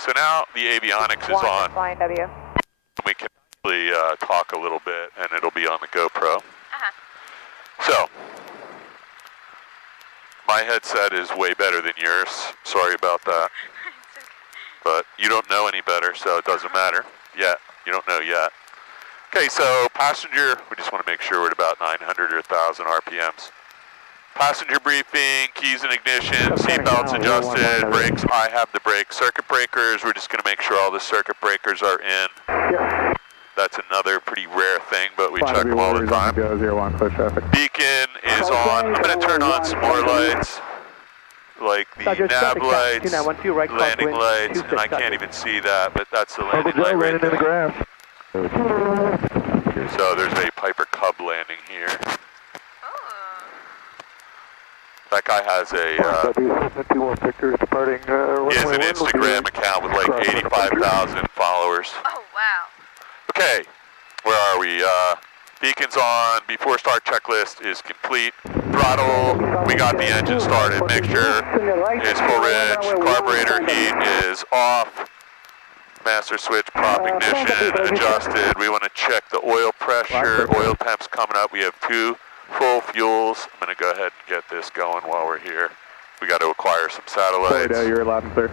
so now the avionics is on. Flying W. We can actually talk a little bit, and it'll be on the GoPro. So, my headset is way better than yours. Sorry about that. But you don't know any better, so it doesn't matter yet. You don't know yet. Okay, so passenger, we just want to make sure we're at about 900 or 1,000 RPMs. Passenger briefing, keys and ignition, seatbelts adjusted, brakes, I have the brakes. Circuit breakers, we're just going to make sure all the circuit breakers are in. Yeah. That's another pretty rare thing, but we check them all the time. Beacon is on. I'm going to turn on some more lights, like the nav lights, landing lights, and I can't even see that, but that's the landing light right there. So there's a Piper Cub landing here. That guy has a, he has an Instagram account with like 85,000 followers. Oh, wow. Okay, where are we? Beacon's on, before start checklist is complete. Throttle, we got the engine started. Mixture is full rich, carburetor heat is off. Master switch, prop ignition adjusted. We want to check the oil pressure, oil temps coming up. We have 2 full fuels. I'm going to go ahead and get this going while we're here. We got to acquire some satellites. You're allowed, sir.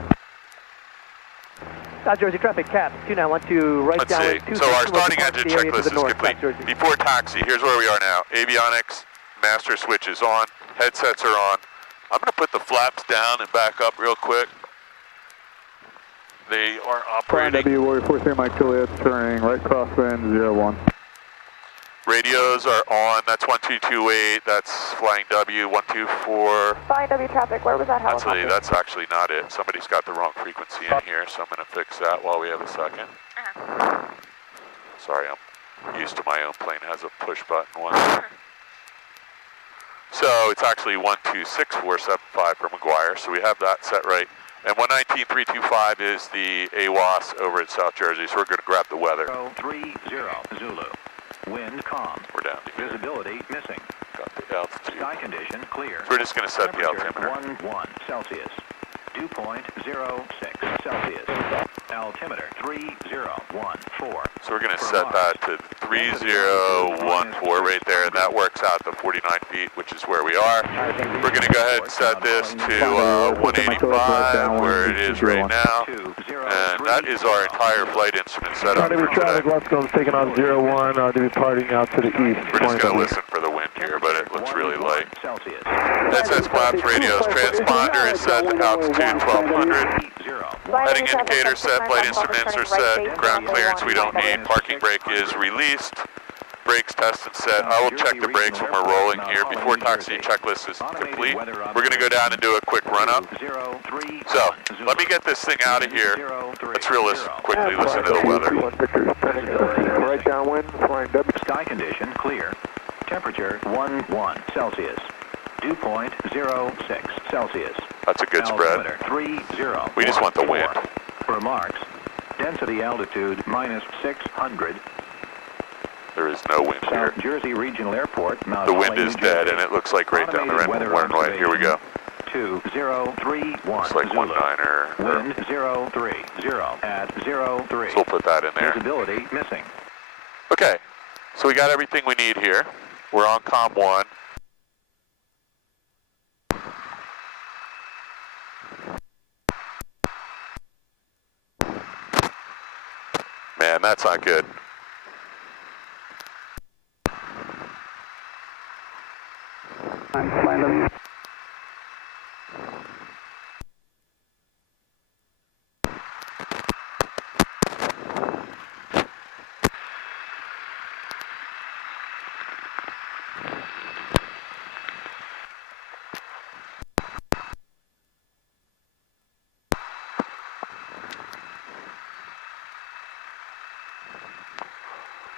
South Jersey traffic, cap 2912, right Let's down. see. So our starting engine checklist is complete. Before taxi, here's where we are now. Avionics, master switch is on, headsets are on. I'm going to put the flaps down and back up real quick. They are operating. W, Warrior 43, Mike Juliet, turning right crosswind, 01. Radios are on, that's 1228, that's Flying W, 124. Flying W traffic, where was that helicopter? That's actually not it. Somebody's got the wrong frequency in here, so I'm going to fix that while we have a second. Sorry, I'm used to my own plane has a push button one. So it's actually 126475 for McGuire, so we have that set right. And 119325 is the AWAS over at South Jersey, so we're going to grab the weather. 30 Zulu. Wind calm. We're down to here. Visibility missing. Got the altitude. Sky condition clear. We're just going to set the altimeter. 11 Celsius. Dew point 06 Celsius. Altimeter 3014. So we're going to set that to 3014 right there, and that works out to 49 feet, which is where we are. We're going to go ahead and set this to 185, where it is right now. And that is our entire flight instrument setup for today. Let's go, taking on 01, departing out to the east. We're just going to listen for the wind here, but it looks really light. Headsets, flaps, radios, transponder is set to altitude 1200. Heading indicator set, flight instruments are set, ground clearance we don't need, parking brake is released. Brakes test and set. I will check the brakes when we're rolling here. Before taxi checklist is complete, we're going to go down and do a quick run up. So, let me get this thing out of here. Let's quickly listen to the weather. Right downwind, flying W. Sky condition clear. Temperature 11 Celsius. Dew point 06 Celsius. That's a good spread. 30. We just want the wind. Remarks. Density altitude minus 600. There is no wind here. South Jersey Regional Airport. The wind is dead, and it looks like right down the runway. Here we go. 2031. Looks like 19er. Wind 030 at 03. So we'll put that in there. Visibility missing. Okay, so we got everything we need here. We're on COM 1. Man, that's not good.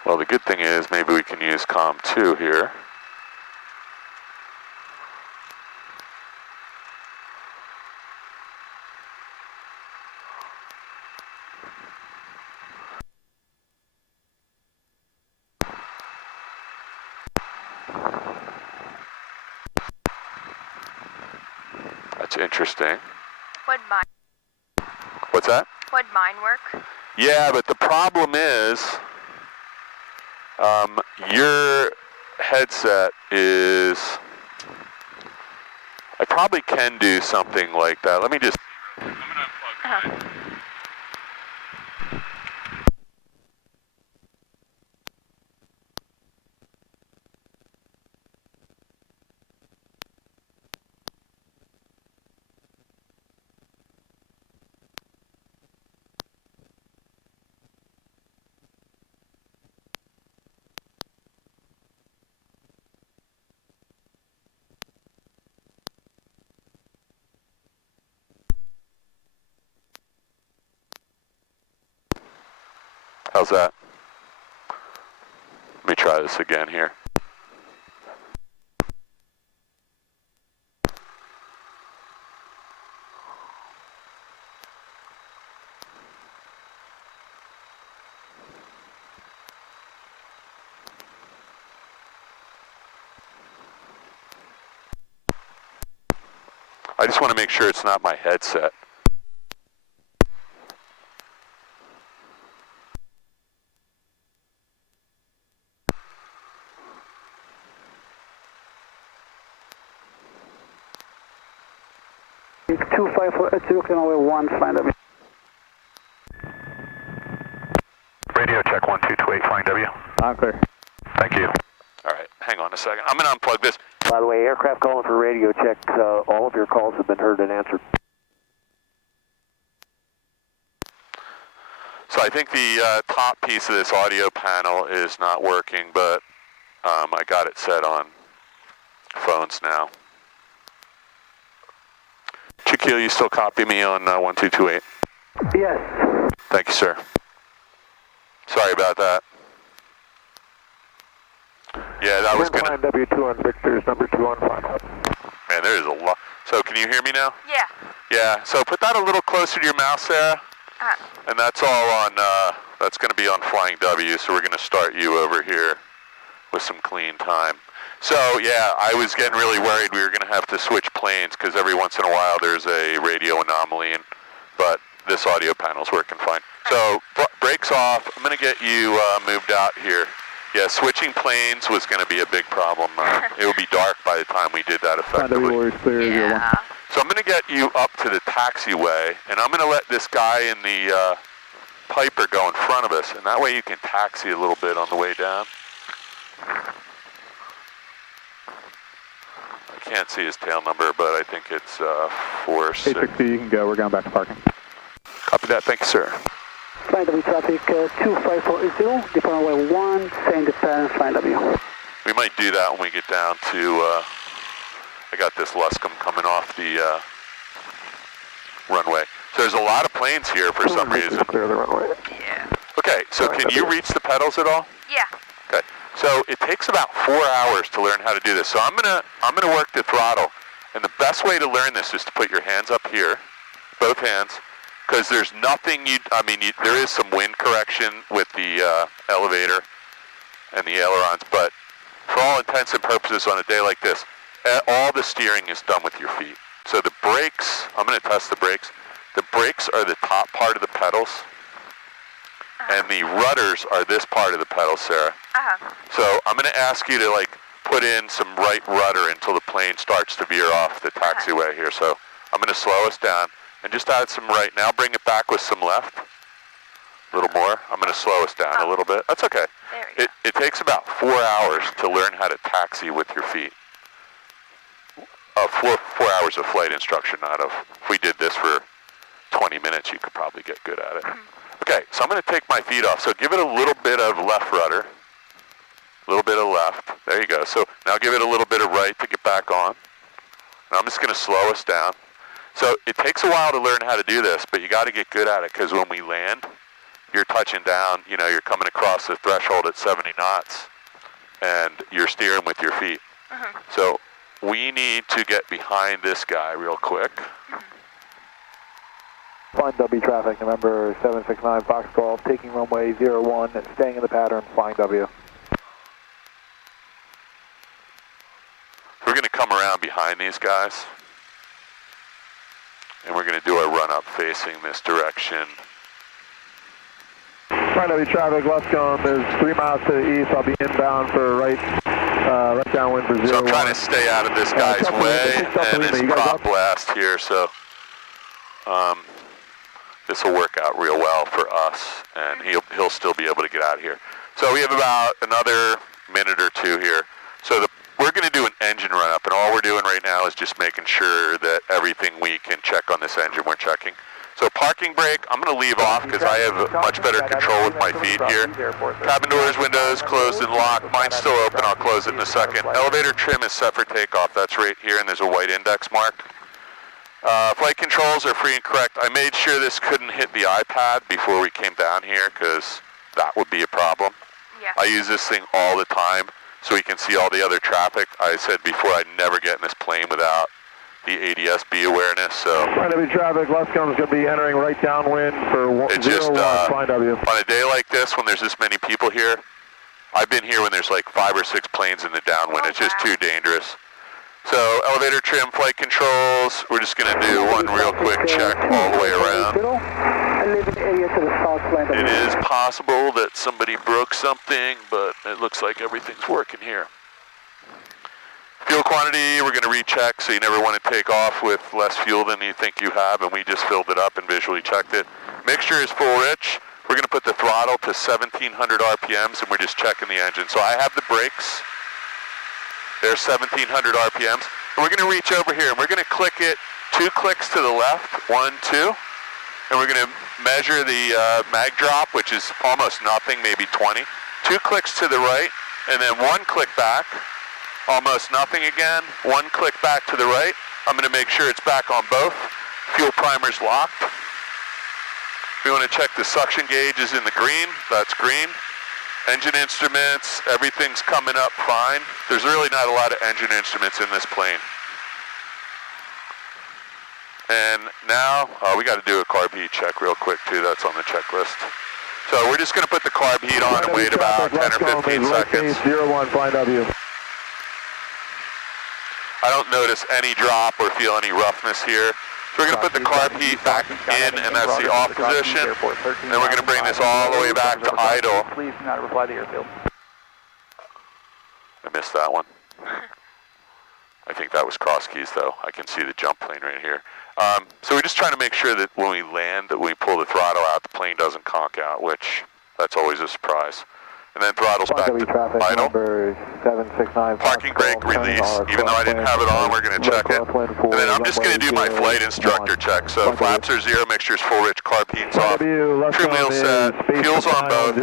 Well, the good thing is maybe we can use COM 2 here. That's interesting. Would my What's that? Would mine work? Yeah, but the problem is, your headset is, I probably can do something like that. Let me just, I'm gonna unplug. How's that? Let me try this again here. I just want to make sure it's not my headset. It's 25480, runway 1, flying W. Radio check 1228, flying W. I'm clear. Thank you. All right, hang on a second. I'm going to unplug this. By the way, aircraft calling for radio check. All of your calls have been heard and answered. So I think the top piece of this audio panel is not working, but I got it set on phones now. Shaquille, you still copy me on 1228? Yes. Thank you, sir. Sorry about that. Yeah, that was gonna... W2 on Victor's, number 2 on final. Man, there is a lot. So can you hear me now? Yeah. Yeah, so put that a little closer to your mouth, Sarah. And that's all on, that's gonna be on Flying W, so we're gonna start you over here with some clean time. So yeah, I was getting really worried we were gonna have to switch planes because every once in a while there's a radio anomaly, but this audio panel's working fine. So brakes off, I'm gonna get you moved out here. Yeah, switching planes was gonna be a big problem. It would be dark by the time we did that effectively. Yeah. So I'm gonna get you up to the taxiway, and I'm gonna let this guy in the Piper go in front of us, and that way you can taxi a little bit on the way down. I can't see his tail number, but I think it's 46. 860, you can go. We're going back to parking. Copy that. Thank you, sir. Flying W traffic 25480, depart runway 1, same descent, flying W. We might do that when we get down to, I got this Luscombe coming off the runway. So there's a lot of planes here for some reason. Clear the runway. Yeah. Okay, so can you reach the pedals at all? Yeah. Okay, so it takes about 4 hours to learn how to do this. So I'm gonna work the throttle, and the best way to learn this is to put your hands up here, both hands, because there's nothing there is some wind correction with the elevator and the ailerons, but for all intents and purposes on a day like this, all the steering is done with your feet. So the brakes, I'm gonna test the brakes. The brakes are the top part of the pedals, and the rudders are this part of the pedals, Sarah. So I'm gonna ask you to put in some right rudder until the plane starts to veer off the taxiway here. So I'm gonna slow us down and just add some right. Now bring it back with some left. A little more. I'm gonna slow us down a little bit. That's okay. There we go. It takes about 4 hours to learn how to taxi with your feet. 4 hours of flight instruction, not of, if we did this for 20 minutes, you could probably get good at it. Okay, so I'm going to take my feet off. So give it a little bit of left rudder, a little bit of left. There you go. So now give it a little bit of right to get back on. And I'm just going to slow us down. So it takes a while to learn how to do this, but you got to get good at it because when we land, you're touching down, you're coming across the threshold at 70 knots, and you're steering with your feet. So we need to get behind this guy real quick. Flying W traffic, November 769 Fox Golf, taking runway 01, staying in the pattern, flying W. We're going to come around behind these guys, and we're going to do our run-up facing this direction 5W traffic, left cone is 3 miles to the east. I'll be inbound for right downwind for 0. So I'm trying to stay out of this guy's way and this prop blast here, so this will work out real well for us, and he'll still be able to get out of here. So we have about another minute or two here. So we're going to do an engine run up, and all we're doing right now is just making sure that everything we can check on this engine we're checking. So parking brake, I'm going to leave off because I have much better control with my feet here. Cabin doors, windows closed and locked. Mine's still open. I'll close it in a second. Elevator trim is set for takeoff. That's right here, and there's a white index mark. Flight controls are free and correct. I made sure this couldn't hit the iPad before we came down here because that would be a problem. Yeah. I use this thing all the time so we can see all the other traffic. I said before I'd never get in this plane without the ADS-B awareness, so... Right of traffic, left cone is going to be entering right downwind for 01, flying W. On a day like this, when there's this many people here, I've been here when there's like 5 or 6 planes in the downwind. It's just too dangerous. So, elevator trim, flight controls, we're just going to do one real quick check all the way around. It is possible that somebody broke something, but it looks like everything's working here. Fuel quantity, we're going to recheck, so you never want to take off with less fuel than you think you have, and we just filled it up and visually checked it. Mixture is full rich. We're going to put the throttle to 1,700 RPMs, and we're just checking the engine. So I have the brakes. They're 1,700 RPMs. And we're going to reach over here, and we're going to click it 2 clicks to the left, 1, 2. And we're going to measure the mag drop, which is almost nothing, maybe 20. 2 clicks to the right, and then 1 click back. Almost nothing again. 1 click back to the right. I'm going to make sure it's back on both. Fuel primer's locked. We want to check the suction gauge is in the green. That's green. Engine instruments, everything's coming up fine. There's really not a lot of engine instruments in this plane. And now, we got to do a carb heat check real quick too. That's on the checklist. So we're just going to put the carb heat on and wait about 10 or 15 seconds. 01, flying W. I don't notice any drop or feel any roughness here. So we're going to put the carb heat back in, and that's the off position. And then we're going to bring this all the way back to idle. Please do not reply to airfield. I missed that one. I think that was cross keys though. I can see the jump plane right here. So we're just trying to make sure that when we land, that when we pull the throttle out, the plane doesn't conk out, which that's always a surprise. And then throttle's back to idle. 769. Parking brake release. Even though I didn't have it on, we're going to check it. And then I'm just going to do my flight instructor check. So flaps are 0, mixture's full rich, carb heat's off. Trim wheels set, fuel's on both.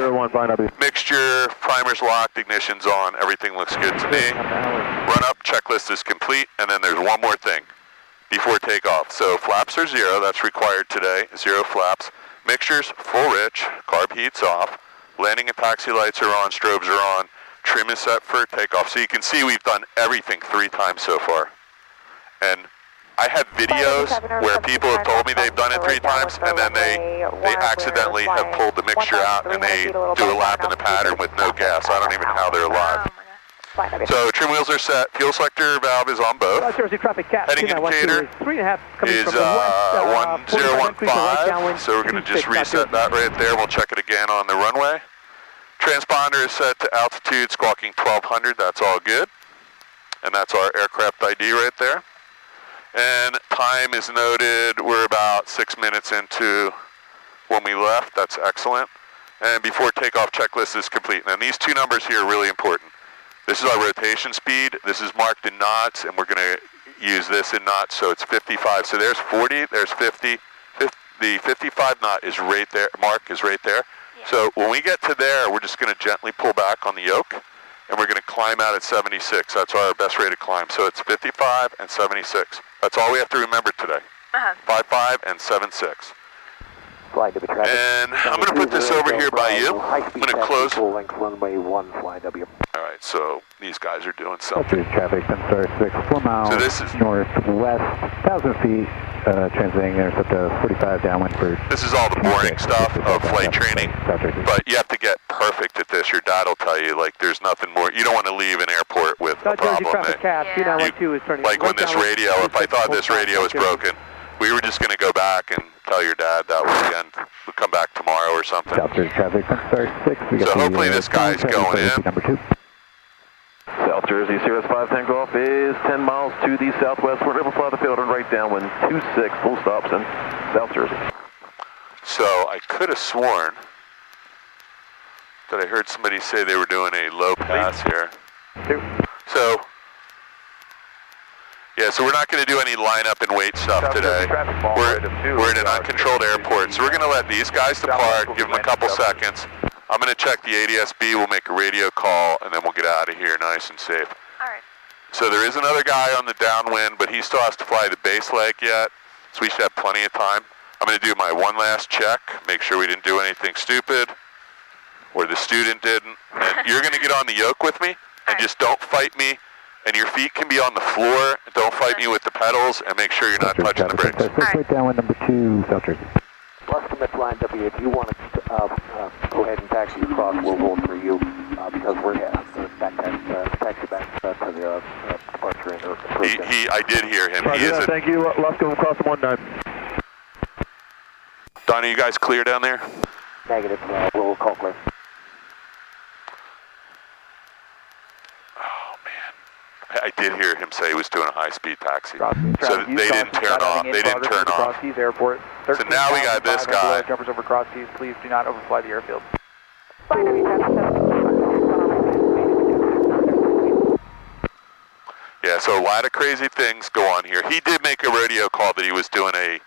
Mixture, primer's locked, ignition's on. Everything looks good to me. Run up, checklist is complete. And then there's one more thing before takeoff. So flaps are 0, that's required today. 0 flaps. Mixture's full rich, carb heat's off. Landing and taxi lights are on, strobes are on. Trim is set for takeoff. So you can see we've done everything 3 times so far. And I have videos where people have told me they've done it 3 times, and then they accidentally have pulled the mixture out and they do a lap in the pattern with no gas. I don't even know how they're alive. So trim wheels are set. Fuel selector valve is on both. Heading indicator is 1015. So we're going to just reset that right there. We'll check it again on the runway. Transponder is set to altitude, squawking 1200. That's all good. And that's our aircraft ID right there. And time is noted. We're about 6 minutes into when we left. That's excellent. And before takeoff, checklist is complete. And these 2 numbers here are really important. This is our rotation speed. This is marked in knots, and we're going to use this in knots, so it's 55. So there's 40, there's 50. The 55 knot is right there, mark is right there. Yeah. So when we get to there, we're just going to gently pull back on the yoke, and we're going to climb out at 76. That's our best rate of climb. So it's 55 and 76. That's all we have to remember today. 55 and 76. And I'm going to put this over here by you. I'm going to close. Runway 1, fly W. All right, so these guys are doing something. Traffic, star 6, 4 miles so this is northwest, 1,000 feet, transiting intercept of 45 downwind for... This is all the boring stuff of flight training, but you have to get perfect at this. Your dad will tell you, like, there's nothing more. You don't want to leave an airport with a problem. Like when this radio, if I thought this radio was broken, We were just going to go back and tell your dad that weekend. We'll come back tomorrow or something. South Jersey traffic, star 6. We got So hopefully this guy's going in. Number 2. South Jersey, Sirius 510 Golf is 10 miles to the southwest. We're able to fly the field and right downwind 26, full stops in South Jersey. So I could have sworn that I heard somebody say they were doing a low pass here. So, yeah, so we're not going to do any lineup and wait stuff today. We're at an uncontrolled airport, so we're going to let these guys depart, give them a couple seconds. I'm going to check the ADSB, we'll make a radio call, and then we'll get out of here nice and safe. All right. So there is another guy on the downwind, but he still has to fly the base leg yet, so we should have plenty of time. I'm going to do my one last check, make sure we didn't do anything stupid, or the student didn't. And you're going to get on the yoke with me, and just don't fight me. And your feet can be on the floor. Don't fight me with the pedals, and make sure you're not touching the brakes. Right downwind number 2, South Jersey. Plus commit line W. If you want to go ahead and taxi across, we'll roll for you because we're taxi back to the departure. I did hear him. He is. Thank you. Let's go across 19. Don, are you guys clear down there? Negative. We'll call clear. I did hear him say he was doing a high-speed taxi. So they didn't turn off. They didn't turn off. Airport. So now we got this guy. Jumpers over cross seas. Please do not overfly the airfield. Yeah, so a lot of crazy things go on here. He did make a radio call that he was doing a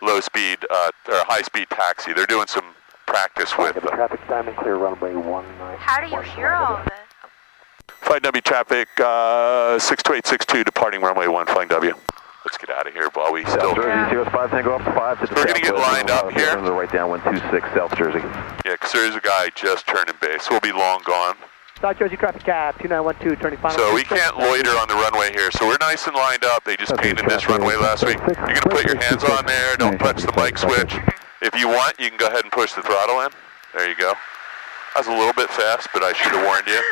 low-speed or high-speed taxi. They're doing some practice with them. Traffic diamond clear runway 19. How do you hear all of it? Flight W traffic 62862 departing runway 1, flying W. Let's get out of here while we still... South Jersey, Sirius 510 Golf 5 to the We're going to get lined up here. Right downwind 26, South Jersey. Yeah, because there's a guy just turning base. We'll be long gone. South Jersey traffic cab 2912 turning final. So we can't loiter on the runway here. So we're nice and lined up. They just painted this runway last week. You're going to put your hands on there. Don't touch the mic switch. If you want, you can go ahead and push the throttle in. There you go. That was a little bit fast, but I should have warned you.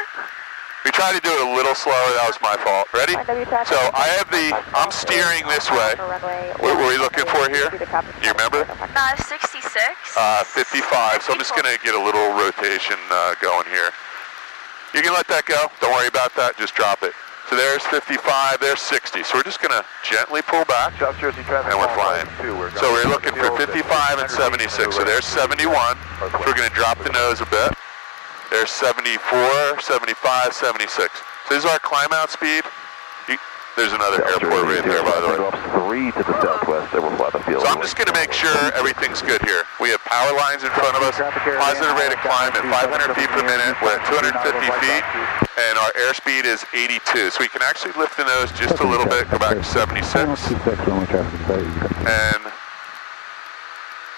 We tried to do it a little slower. That was my fault. Ready? So I'm steering this way. What were we looking for here? Do you remember? 66. 55. So I'm just going to get a little rotation going here. You can let that go. Don't worry about that. Just drop it. So there's 55. There's 60. So we're just going to gently pull back. South Jersey traffic. And we're flying. So we're looking for 55 and 76. So there's 71. So we're going to drop the nose a bit. There's 74, 75, 76. So this is our climb out speed. There's another airport right there, by the way. 3 to the southwest, they will fly the field. So I'm just going to make sure everything's good here. We have power lines in front of us, positive rate of climb at 500 feet per minute. We're at 250 feet, and our airspeed is 82. So we can actually lift the nose just a little bit, go back to 76. And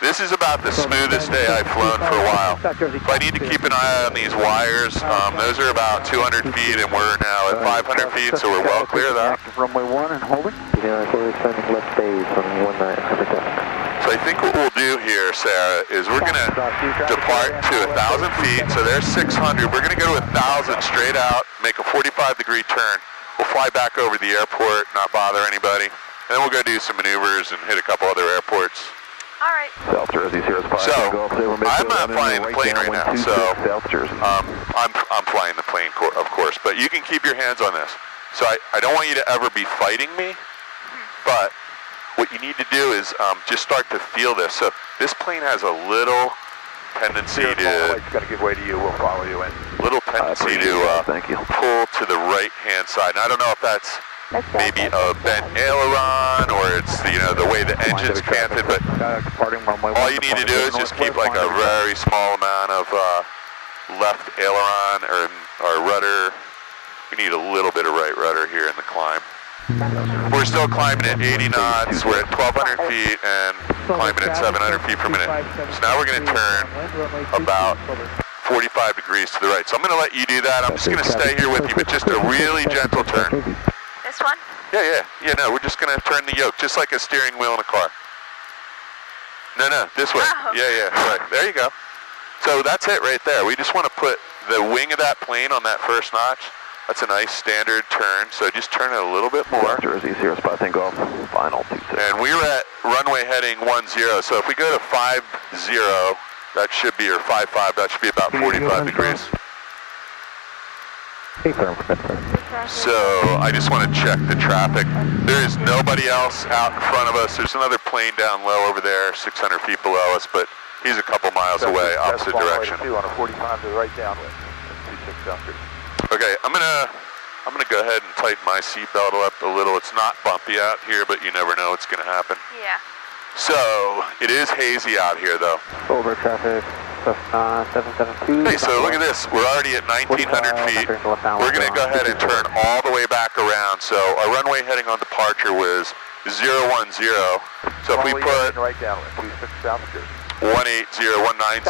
this is about the smoothest day I've flown for a while. If I need to keep an eye on these wires, those are about 200 feet, and we're now at 500 feet, so we're well clear of that. Runway 1 and holding. Yeah, so we're sending left base on 19. So I think what we'll do here, Sarah, is we're going to depart to 1,000 feet, so there's 600. We're going to go to 1,000 straight out, make a 45-degree turn. We'll fly back over the airport, not bother anybody, and then we'll go do some maneuvers and hit a couple other airports. All right. South Jersey, Sirius 5. So, I'm not flying the plane right now, so South Jersey. I'm flying the plane, of course, but you can keep your hands on this. So I don't want you to ever be fighting me, but what you need to do is just start to feel this. So this plane has a little tendency to... It's going to give way to you. We'll follow you in. Little tendency to pull to the right-hand side. And I don't know if that's maybe a bent aileron or it's the way the engine's canted, but all you need to do is just keep like a very small amount of left aileron or rudder. We need a little bit of right rudder here in the climb. We're still climbing at 80 knots. We're at 1,200 feet and climbing at 700 feet per minute. So now we're going to turn about 45 degrees to the right. So I'm going to let you do that. I'm just going to stay here with you, but just a really gentle turn. This one? Yeah, no, we're just going to turn the yoke, just like a steering wheel in a car. No, this way. Oh. Yeah, right. There you go. So that's it right there. We just want to put the wing of that plane on that first notch. That's a nice standard turn, so just turn it a little bit more. Jersey, Sierra Spot, Golf, final 26. And we were at runway heading 10. So if we go to 50, that should be, or 55, that should be about 45 degrees. So I just want to check the traffic. There is nobody else out in front of us. There's another plane down low over there, 600 feet below us, but he's a couple miles away, opposite direction. On a 45 to the right downwind. 26 downstream. Okay, I'm gonna go ahead and tighten my seatbelt up a little. It's not bumpy out here, but you never know what's gonna happen. Yeah. So it is hazy out here, though. Over traffic. 772. Hey, so look at this. We're already at 1,900 feet. We're going to go ahead and turn all the way back around. So our runway heading on departure was 010. So if we put 190,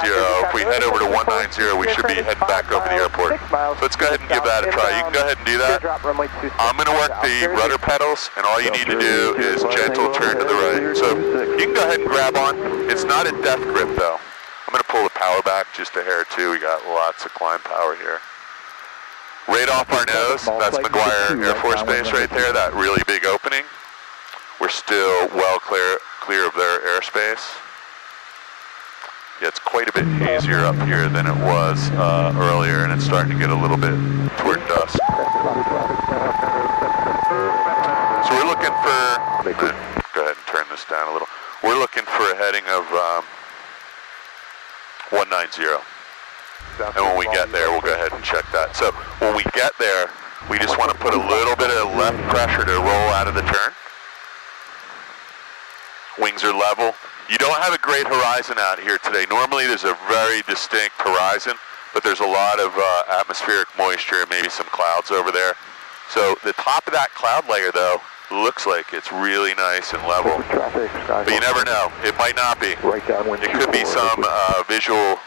if we head over to 190, we should be heading back over the airport. So let's go ahead and give that a try. You can go ahead and do that. I'm going to work the rudder pedals, and all you need to do is gentle turn to the right. So you can go ahead and grab on. It's not a death grip, though. I'm going to pull the power back just a hair, too. We got lots of climb power here. Right off our nose, that's McGuire Air Force Base right there, that really big opening. We're still well clear of their airspace. Yeah, it's quite a bit hazier up here than it was earlier, and it's starting to get a little bit toward dusk. So we're looking for, go ahead and turn this down a little. We're looking for a heading of 190. And when we get there, we'll go ahead and check that. So when we get there, we just want to put a little bit of left pressure to roll out of the turn. Wings are level. You don't have a great horizon out here today. Normally there's a very distinct horizon, but there's a lot of atmospheric moisture, maybe some clouds over there. So the top of that cloud layer, though, looks like it's really nice and level. But you never know. It might not be. It could be some visual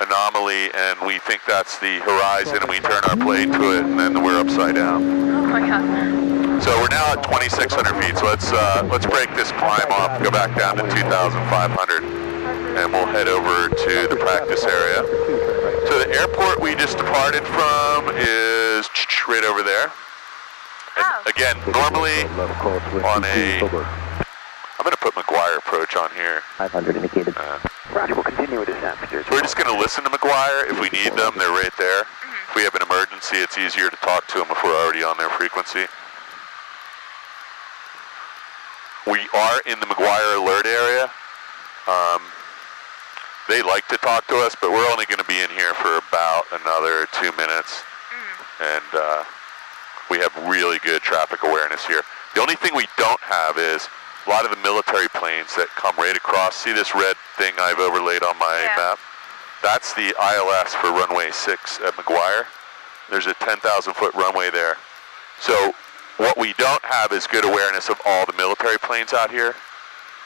anomaly, and we think that's the horizon, and we turn our plane to it, and then we're upside down. Oh my God. So we're now at 2,600 feet. So let's break this climb off, go back down to 2,500, and we'll head over to the practice area. So the airport we just departed from is right over there. And again, normally on a, I'm going to put McGuire approach on here. 500 indicated. Roger, we'll continue with descent. So we're just going to listen to McGuire. If we need them, they're right there. If we have an emergency, it's easier to talk to them if we're already on their frequency. We are in the McGuire alert area. They like to talk to us, but we're only going to be in here for about another 2 minutes. And we have really good traffic awareness here. The only thing we don't have is a lot of the military planes that come right across. See this red thing I've overlaid on my map? That's the ILS for runway 6 at McGuire. There's a 10,000 foot runway there. So what we don't have is good awareness of all the military planes out here.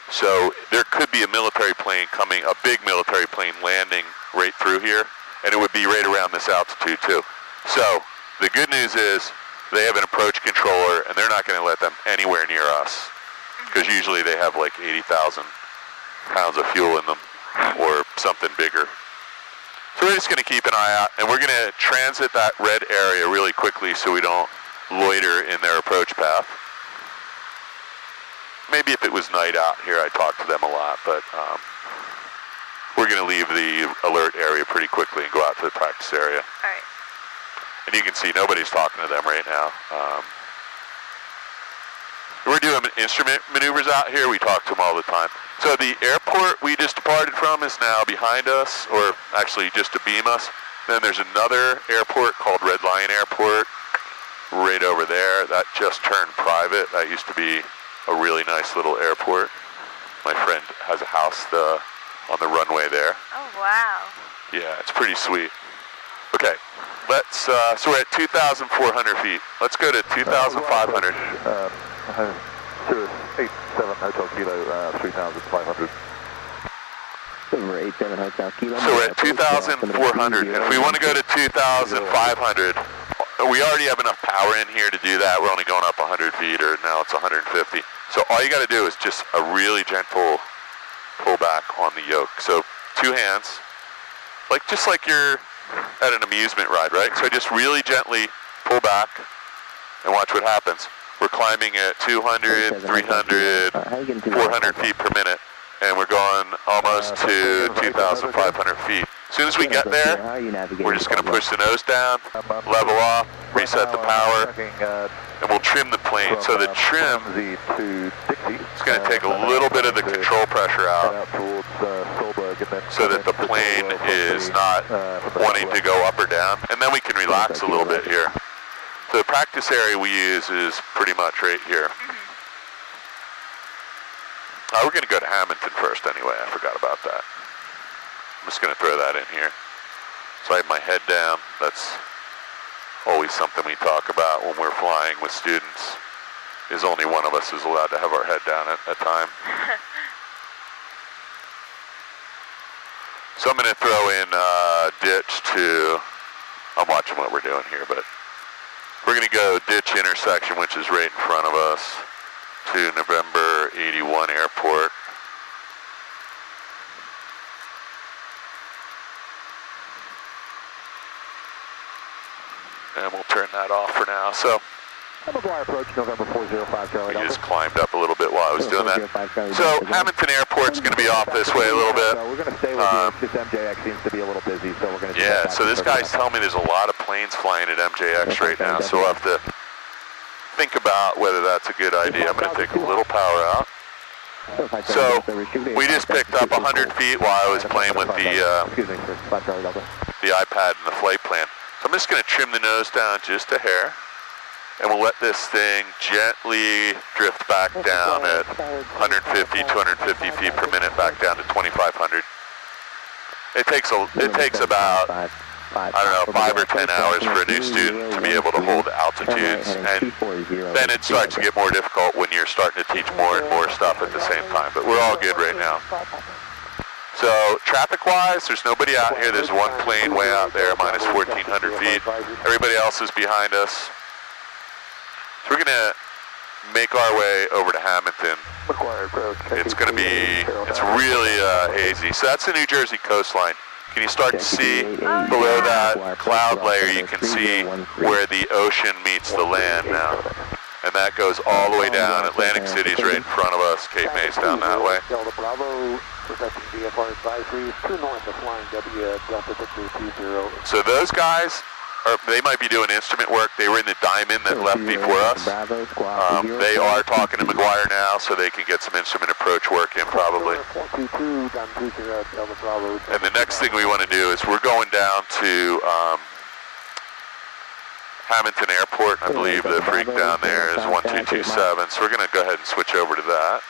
So there could be a military plane coming, a big military plane landing right through here, and it would be right around this altitude too. So the good news is they have an approach controller, and they're not going to let them anywhere near us, because usually they have like 80,000 pounds of fuel in them, or something bigger. So we're just going to keep an eye out, and we're going to transit that red area really quickly so we don't loiter in their approach path. Maybe if it was night out here, I'd talk to them a lot, but we're going to leave the alert area pretty quickly and go out to the practice area. All right. And you can see nobody's talking to them right now. We're doing instrument maneuvers out here. We talk to them all the time. So the airport we just departed from is now behind us, or actually just to beam us. Then there's another airport called Red Lion Airport right over there. That just turned private. That used to be a really nice little airport. My friend has a house on the runway there. Oh, wow. Yeah, it's pretty sweet. Okay, let's, so we're at 2,400 feet. Let's go to 2,500. 87 Hotel Kilo, 3,500. 87 Hotel Kilo. So we're at 2,400. If we want to go to 2,500, we already have enough power in here to do that. We're only going up 100 feet, or now it's 150. So all you got to do is just a really gentle pull back on the yoke. So 2 hands, just like you're at an amusement ride, right? So just really gently pull back and watch what happens. We're climbing at 200, 300, 400 feet per minute, and we're going almost to 2,500 feet. As soon as we get there, we're just going to push the nose down, level off, reset the power, and we'll trim the plane. So the trim is going to take a little bit of the control pressure out so that the plane is not wanting to go up or down, and then we can relax a little bit here. So the practice area we use is pretty much right here. We're going to go to Hamilton first anyway. I forgot about that. I'm just going to throw that in here. So I have my head down. That's always something we talk about when we're flying with students, is only one of us is allowed to have our head down at a time. So I'm going to throw in ditch to, I'm watching what we're doing here, but we're going to go ditch intersection, which is right in front of us, to November 81 Airport. And we'll turn that off for now. So approach November 405 Charlie. we just climbed up a little bit while I was doing that. So Hamilton Airport's going to be off this way a little bit. We're going to stay with you. This MJX seems to be a little busy, so we're going to. Yeah. So this guy's telling me there's a lot of planes flying at MJX right now. So we'll have to think about whether that's a good idea. I'm going to take a little power out. So we just picked up 100 feet while I was playing with the iPad and the flight plan. So I'm just going to trim the nose down just a hair, and we'll let this thing gently drift back down at 150, 250 feet per minute, back down to 2,500. It takes about, I don't know, 5 or 10 hours for a new student to be able to hold altitudes, and then it starts to get more difficult when you're starting to teach more and more stuff at the same time, but we're all good right now. So traffic-wise, there's nobody out here. There's one plane way out there, minus 1,400 feet. Everybody else is behind us. So we're going to make our way over to Hamilton. It's going to be, it's really hazy. So that's the New Jersey coastline. Can you start to see below that cloud layer, you can see where the ocean meets the land now. And that goes all the way down. Atlantic City's right in front of us. Cape May's down that way. Delta Bravo, requesting VFR advisory, 2 north of flying W, Delta Victory 20. So those guys, they might be doing instrument work. They were in the Diamond that left before us. They are talking to McGuire now, so they can get some instrument approach work in probably. And the next thing we want to do is we're going down to Hamilton Airport. I believe the freak down there is 1227, so we're going to go ahead and switch over to that.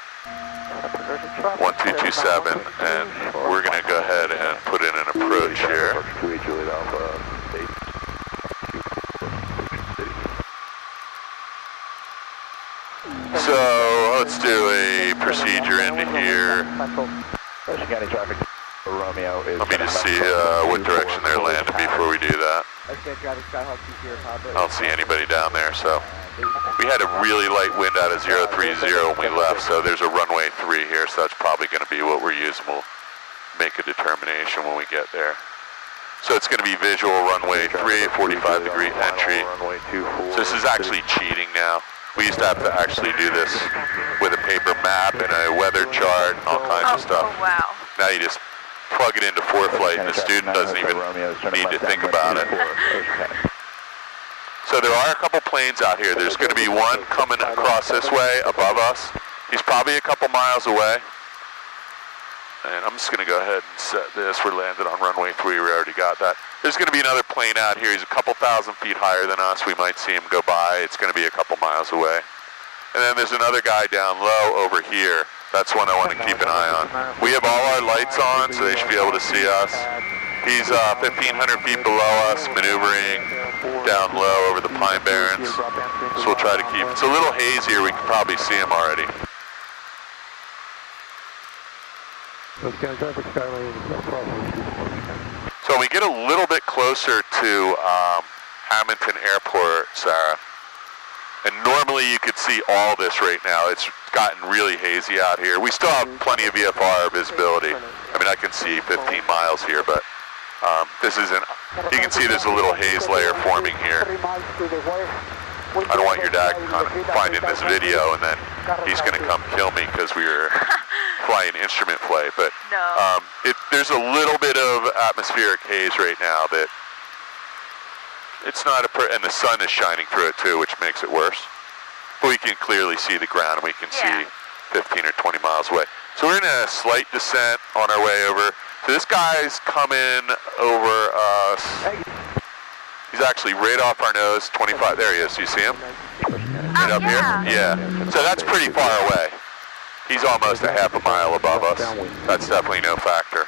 1227, and we're going to go ahead and put in an approach here. So let's do a procedure into here. Let me just see what direction they're landing before we do that. I don't see anybody down there, so. We had a really light wind out of 030 when we left, so there's a runway 3 here, so that's probably going to be what we're using. We'll make a determination when we get there. So it's going to be visual runway 3, 45-degree entry. So this is actually cheating now. We used to have to actually do this with a paper map and a weather chart and all kinds of stuff. Oh, wow. Now you just plug it into ForeFlight and the student doesn't even need to think about it. So there are a couple planes out here. There's going to be one coming across this way above us. He's probably a couple miles away. And I'm just going to go ahead and set this. We're landed on runway 3. We already got that. There's going to be another plane out here. He's a couple thousand feet higher than us. We might see him go by. It's going to be a couple miles away. And then there's another guy down low over here. That's one I want to keep an eye on. We have all our lights on, so they should be able to see us. He's 1,500 feet below us, maneuvering down low over the Pine Barrens. So we'll try to keep, it's a little hazier. We can probably see him already. So when we get a little bit closer to Hamilton Airport, Sarah, and normally you could see all this right now. It's gotten really hazy out here. We still have plenty of VFR visibility. I mean, I can see 15 miles here, but this isn't, you can see there's a little haze layer forming here. I don't want your dad finding this video and then he's going to come kill me because we were flying instrument play. But No. there's a little bit of atmospheric haze right now that it's not and the sun is shining through it too, which makes it worse. But we can clearly see the ground and we can see 15 or 20 miles away. So we're in a slight descent on our way over. So this guy's coming over us. He's actually right off our nose, 25. There he is. You see him? Right up here? Yeah. So that's pretty far away. He's almost a half a mile above us. That's definitely no factor.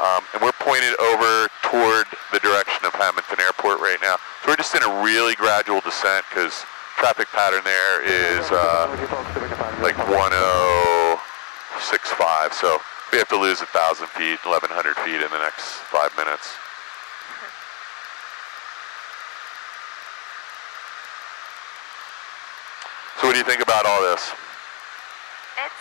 And we're pointed over toward the direction of Hamilton Airport right now. So we're just in a really gradual descent because traffic pattern there is like 1065. So we have to lose 1,000 feet, 1,100 feet in the next 5 minutes. So what do you think about all this? It's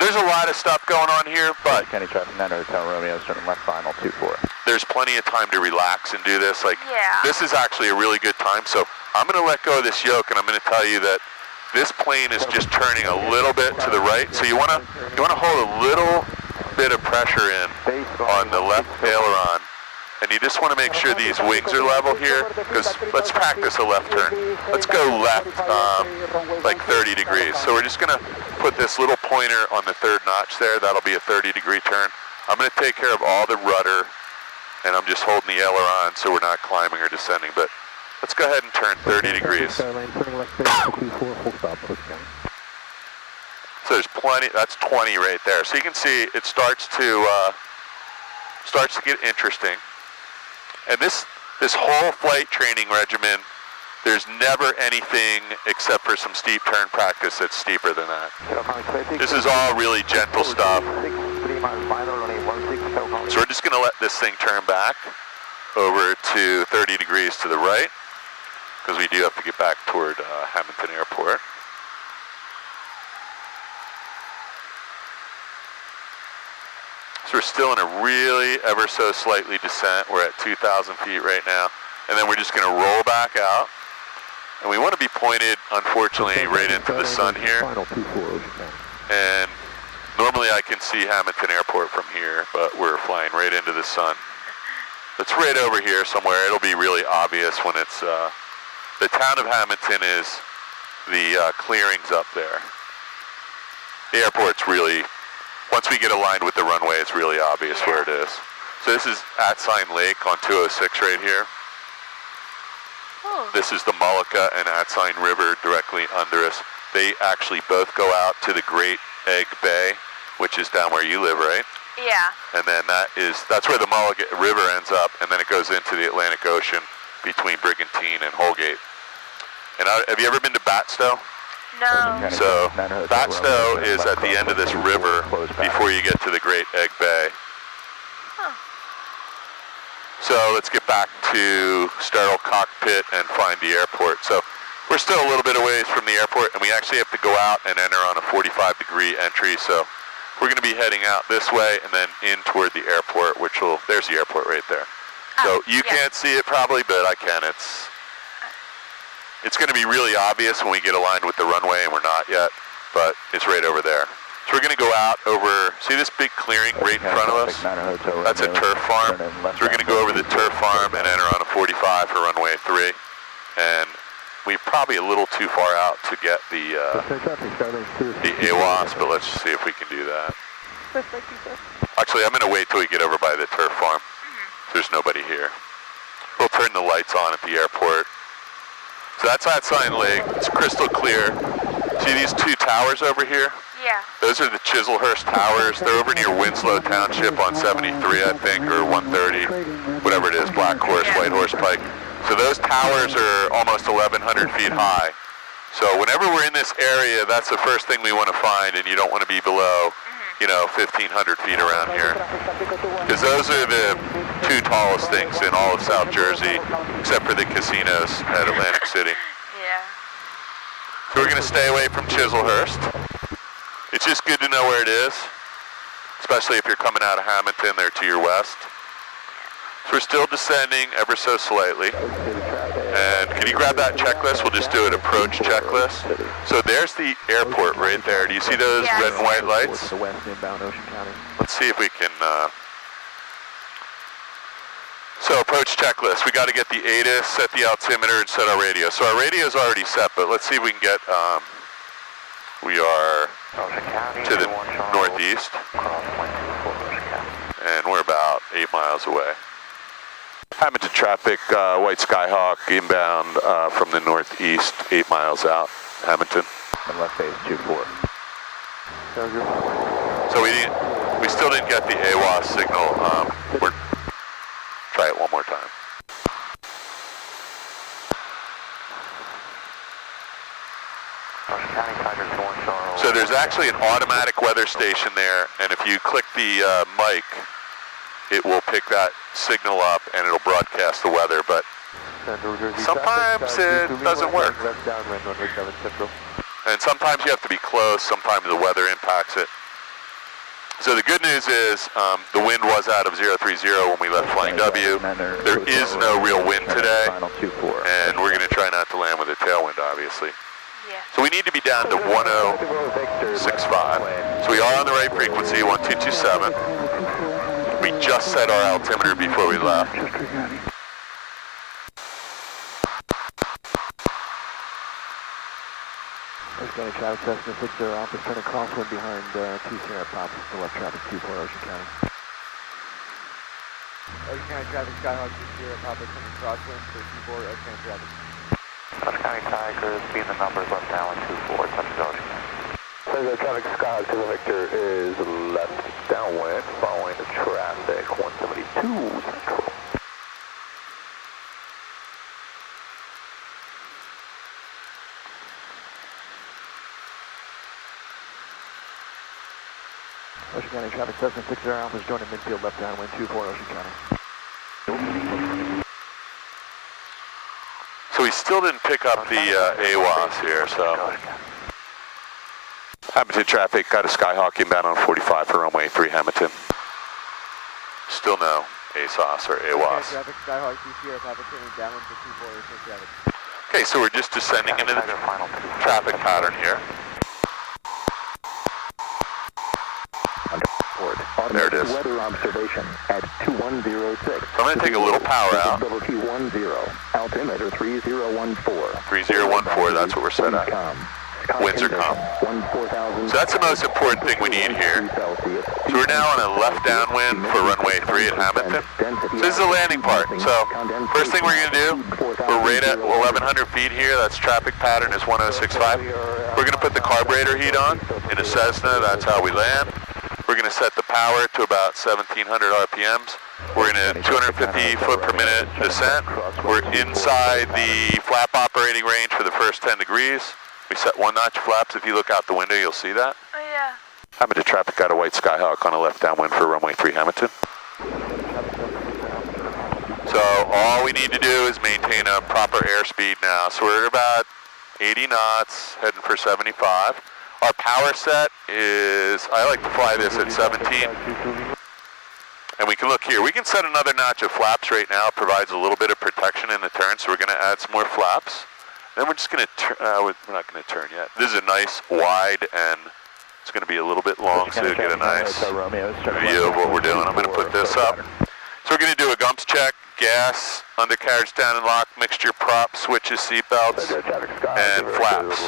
There's a lot of stuff going on here, but Kenny traffic 9 Hotel Romeo, starting left final 24. there's plenty of time to relax and do this. Like, Yeah. this is actually a really good time. So I'm going to let go of this yoke, and I'm going to tell you that this plane is just turning a little bit to the right. So you want to hold a little bit of pressure in on the left aileron, and you just want to make sure these wings are level here. Because let's practice a left turn. Let's go left, like 30 degrees. So we're just going to put this little pointer on the third notch there. That'll be a 30-degree turn. I'm going to take care of all the rudder, and I'm just holding the aileron so we're not climbing or descending. But let's go ahead and turn 30 degrees. So there's plenty. That's 20 right there. So you can see it starts to get interesting. And this whole flight training regimen, there's never anything except for some steep turn practice that's steeper than that. This is all really gentle stuff. So we're just going to let this thing turn back over to 30 degrees to the right, because we do have to get back toward Hamilton Airport. So we're still in a really ever so slightly descent. We're at 2,000 feet right now. And then we're just going to roll back out. And we want to be pointed, unfortunately, right into the sun here. And normally I can see Hamilton Airport from here, but we're flying right into the sun. It's right over here somewhere. It'll be really obvious when it's, the town of Hamilton is the clearings up there. The airport's really, once we get aligned with the runway, it's really obvious where it is. So this is at Sign Lake on 206 right here. Ooh. This is the Mullica and Atsign River directly under us. They actually both go out to the Great Egg Bay, which is down where you live, right? Yeah. And then that's where the Mullica River ends up, and then it goes into the Atlantic Ocean between Brigantine and Holgate. And have you ever been to Batstow? No. So Batstow is at the end of this river before you get to the Great Egg Bay. Huh. So let's get back to Sterile Cockpit and find the airport. So we're still a little bit away from the airport, and we actually have to go out and enter on a 45-degree entry. So we're going to be heading out this way and then in toward the airport, there's the airport right there. So you can't see it probably, but I can. It's going to be really obvious when we get aligned with the runway, and we're not yet, but it's right over there. So we're going to go out over, see this big clearing right in front of us? That's a turf farm. So we're going to go over the turf farm and enter on a 45 for runway 3. And we're probably a little too far out to get the AWAS, but let's see if we can do that. Actually, I'm going to wait till we get over by the turf farm. There's nobody here. We'll turn the lights on at the airport. So that's at Sign Lake. It's crystal clear. See these two towers over here? Yeah. Those are the Chislehurst Towers. They're over near Winslow Township on 73, I think, or 130, whatever it is, Black Horse, White Horse Pike. So those towers are almost 1,100 feet high. So whenever we're in this area, that's the first thing we want to find, and you don't want to be below, 1,500 feet around here. Because those are the two tallest things in all of South Jersey, except for the casinos at Atlantic City. Yeah. So we're going to stay away from Chislehurst. It's just good to know where it is, especially if you're coming out of Hamilton, they're to your west. So we're still descending ever so slightly. And can you grab that checklist? We'll just do an approach checklist. So there's the airport right there. Do you see those red and white lights? The west inbound Ocean County. Let's see if we can, so approach checklist. We got to get the ATIS, set the altimeter, and set our radio. So our radio is already set, but let's see if we can get, we are to the northeast, and we're about 8 miles away. Hamilton traffic, white Skyhawk inbound from the northeast, 8 miles out, Hamilton. And left base 24. So we still didn't get the AWAS signal. Try it one more time. So there's actually an automatic weather station there, and if you click the mic, it will pick that signal up and it'll broadcast the weather, but sometimes it doesn't work. And sometimes you have to be close, sometimes the weather impacts it. So the good news is the wind was out of 030 when we left Flying W. There is no real wind today, and we're going to try not to land with a tailwind, obviously. Yeah. So we need to be down to 1065. So we are on the right frequency, 1227. We just set our altimeter before we left. Ocean County traffic, Cessna 60 Alpha, turning crosswind behind 2 Sierra Papa, to left traffic 24 Ocean County. Ocean County traffic, Skyhawk 2 Sierra Papa, turning crosswind for 24 Ocean County traffic. Ocean County Tiger, speed the numbers left downwind 24, touches Ocean County. The traffic Skyhawk to the Victor is left downwind, following the traffic 172 Central. Ocean County traffic, Cessna 60 Alpha is joining midfield left downwind 24 Ocean County. So we still didn't pick up the AWAS here, so. Hamilton traffic, got a Skyhawk inbound on 45 for runway 3 Hamilton. Still no ASOS or AWAS. Traffic, Skyhawk 2 Sierra Papa, turning downwind for 24 Ocean traffic. Okay, so we're just descending into the traffic pattern here. There it is. Weather observation at 2106. So I'm going to take a little power out. Visibility 10, altimeter 3014. 3014, that's what we're set at. Winds are calm. So that's the most important thing we need here. So we're now on a left downwind for runway 3 at Hamilton. So this is the landing part. So first thing we're going to do, we're right at 1100 feet here. That's traffic pattern is 1065. We're going to put the carburetor heat on in a Cessna. That's how we land. We're going to set the power to about 1700 RPMs. We're in a 250 foot per minute descent. We're inside the flap operating range for the first 10 degrees. We set 1 notch flaps. If you look out the window, you'll see that. Oh, yeah. Hamilton traffic got a white Skyhawk on a left downwind for runway 3 Hamilton. So all we need to do is maintain a proper airspeed now. So we're at about 80 knots, heading for 75. Our power set is, I like to fly this at 17. And we can look here. We can set another notch of flaps right now. It provides a little bit of protection in the turn, so we're going to add some more flaps. Then we're just going to turn, we're not going to turn yet. This is a nice wide, and it's going to be a little bit long, so you get a nice view of what we're doing. I'm going to put this up. So we're going to do a gumps check, gas, undercarriage down and lock, mixture prop, switches, seatbelts, and flaps.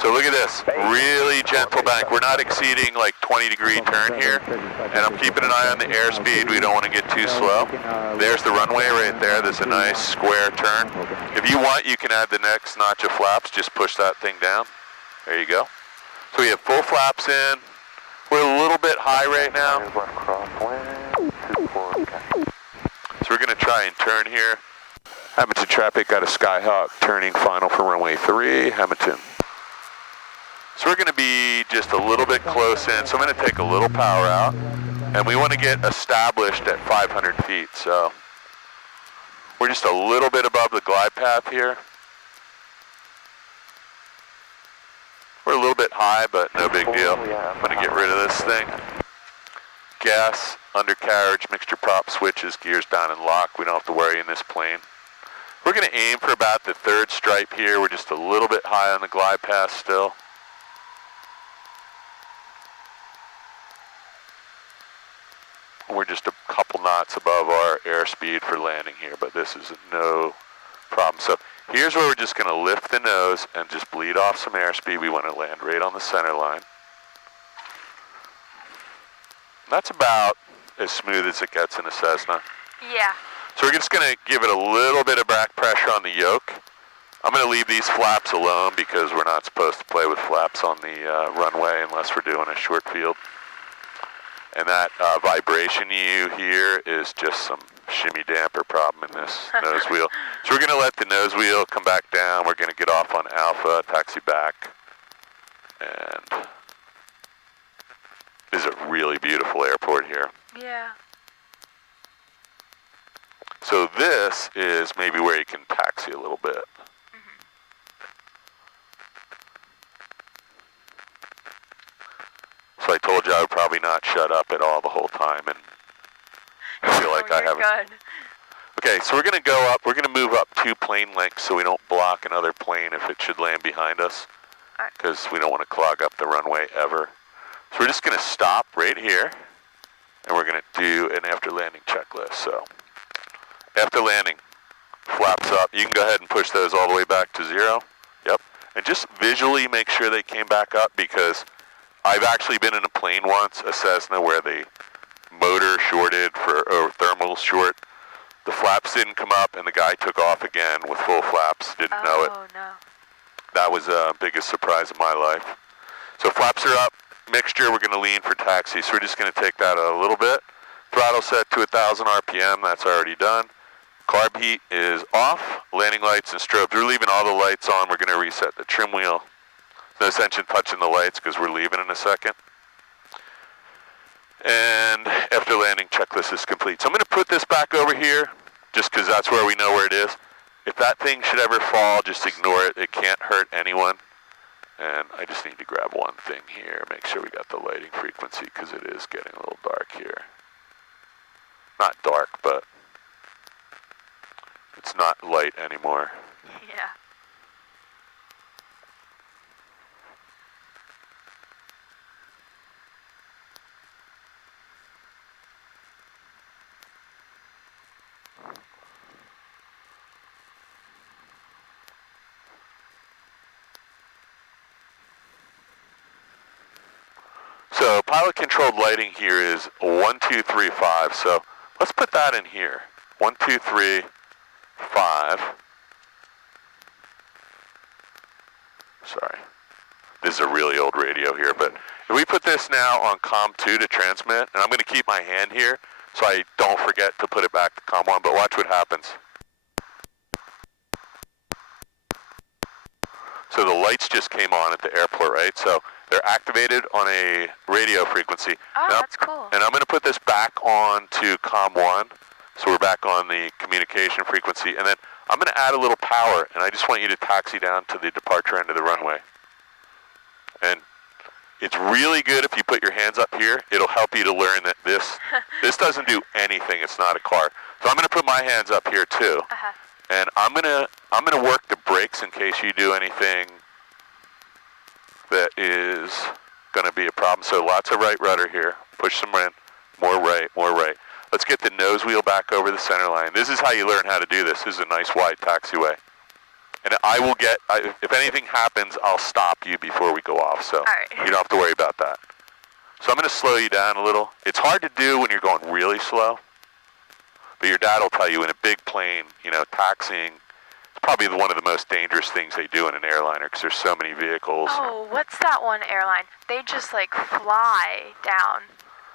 So look at this, really gentle bank. We're not exceeding like 20-degree turn here, and I'm keeping an eye on the airspeed. We don't want to get too slow. There's the runway right there. There's a nice square turn. If you want, you can add the next notch of flaps. Just push that thing down. There you go. So we have full flaps in. We're a little bit high right now. So we're going to try and turn here. Hamilton traffic got a Skyhawk turning final for runway 3, Hamilton. So we're going to be just a little bit close in, so I'm going to take a little power out, and we want to get established at 500 feet, so we're just a little bit above the glide path here. We're a little bit high, but no big deal. I'm going to get rid of this thing. Gas, undercarriage, mixture prop, switches, gears down and lock. We don't have to worry in this plane. We're going to aim for about the third stripe here. We're just a little bit high on the glide path still. We're just a couple knots above our airspeed for landing here, but this is no problem. So here's where we're just going to lift the nose and just bleed off some airspeed. We want to land right on the center line. That's about as smooth as it gets in a Cessna. Yeah. So we're just going to give it a little bit of back pressure on the yoke. I'm going to leave these flaps alone because we're not supposed to play with flaps on the runway unless we're doing a short field. And that vibration you hear is just some shimmy damper problem in this nose wheel. So we're going to let the nose wheel come back down. We're going to get off on Alpha, taxi back. And this is a really beautiful airport here. Yeah. So this is maybe where you can taxi a little bit. So I told you I would probably not shut up at all the whole time, and I feel like I have. Good. Okay, so we're going to go up. We're going to move up 2 plane lengths so we don't block another plane if it should land behind us, because we don't want to clog up the runway ever. So we're just going to stop right here, and we're going to do an after landing checklist. So after landing, flaps up. You can go ahead and push those all the way back to 0. Yep. And just visually make sure they came back up, because I've actually been in a plane once, a Cessna, where the motor shorted or thermal short. The flaps didn't come up, and the guy took off again with full flaps. Didn't know it. Oh, no. That was the biggest surprise of my life. So flaps are up. Mixture, we're going to lean for taxi. So we're just going to take that a little bit. Throttle set to 1,000 RPM. That's already done. Carb heat is off. Landing lights and strobes. We're leaving all the lights on. We're going to reset the trim wheel. No sense in touching the lights because we're leaving in a second. And after landing, checklist is complete. So I'm going to put this back over here just because that's where we know where it is. If that thing should ever fall, just ignore it. It can't hurt anyone. And I just need to grab one thing here, make sure we got the lighting frequency because it is getting a little dark here. Not dark, but it's not light anymore. Yeah. So pilot controlled lighting here is 1, 2, 3, 5. So let's put that in here. 1, 2, 3, 5. Sorry. This is a really old radio here, but if we put this now on COM 2 to transmit, and I'm going to keep my hand here so I don't forget to put it back to COM 1, but watch what happens. So the lights just came on at the airport, right? So they're activated on a radio frequency. Oh, now, that's cool. And I'm going to put this back on to COM 1, so we're back on the communication frequency, and then I'm going to add a little power, and I just want you to taxi down to the departure end of the runway. And it's really good if you put your hands up here. It'll help you to learn that this doesn't do anything. It's not a car. So I'm going to put my hands up here too. And I'm gonna work the brakes in case you do anything that is gonna be a problem. So lots of right rudder here. Push some in. More right, more right. Let's get the nose wheel back over the center line. This is how you learn how to do this. This is a nice wide taxiway. And I will get, if anything happens, I'll stop you before we go off. So you don't have to worry about that. So I'm gonna slow you down a little. It's hard to do when you're going really slow. But your dad will tell you in a big plane, you know, taxiing is probably one of the most dangerous things they do in an airliner because there's so many vehicles. Oh, what's that one airline? They just like fly down.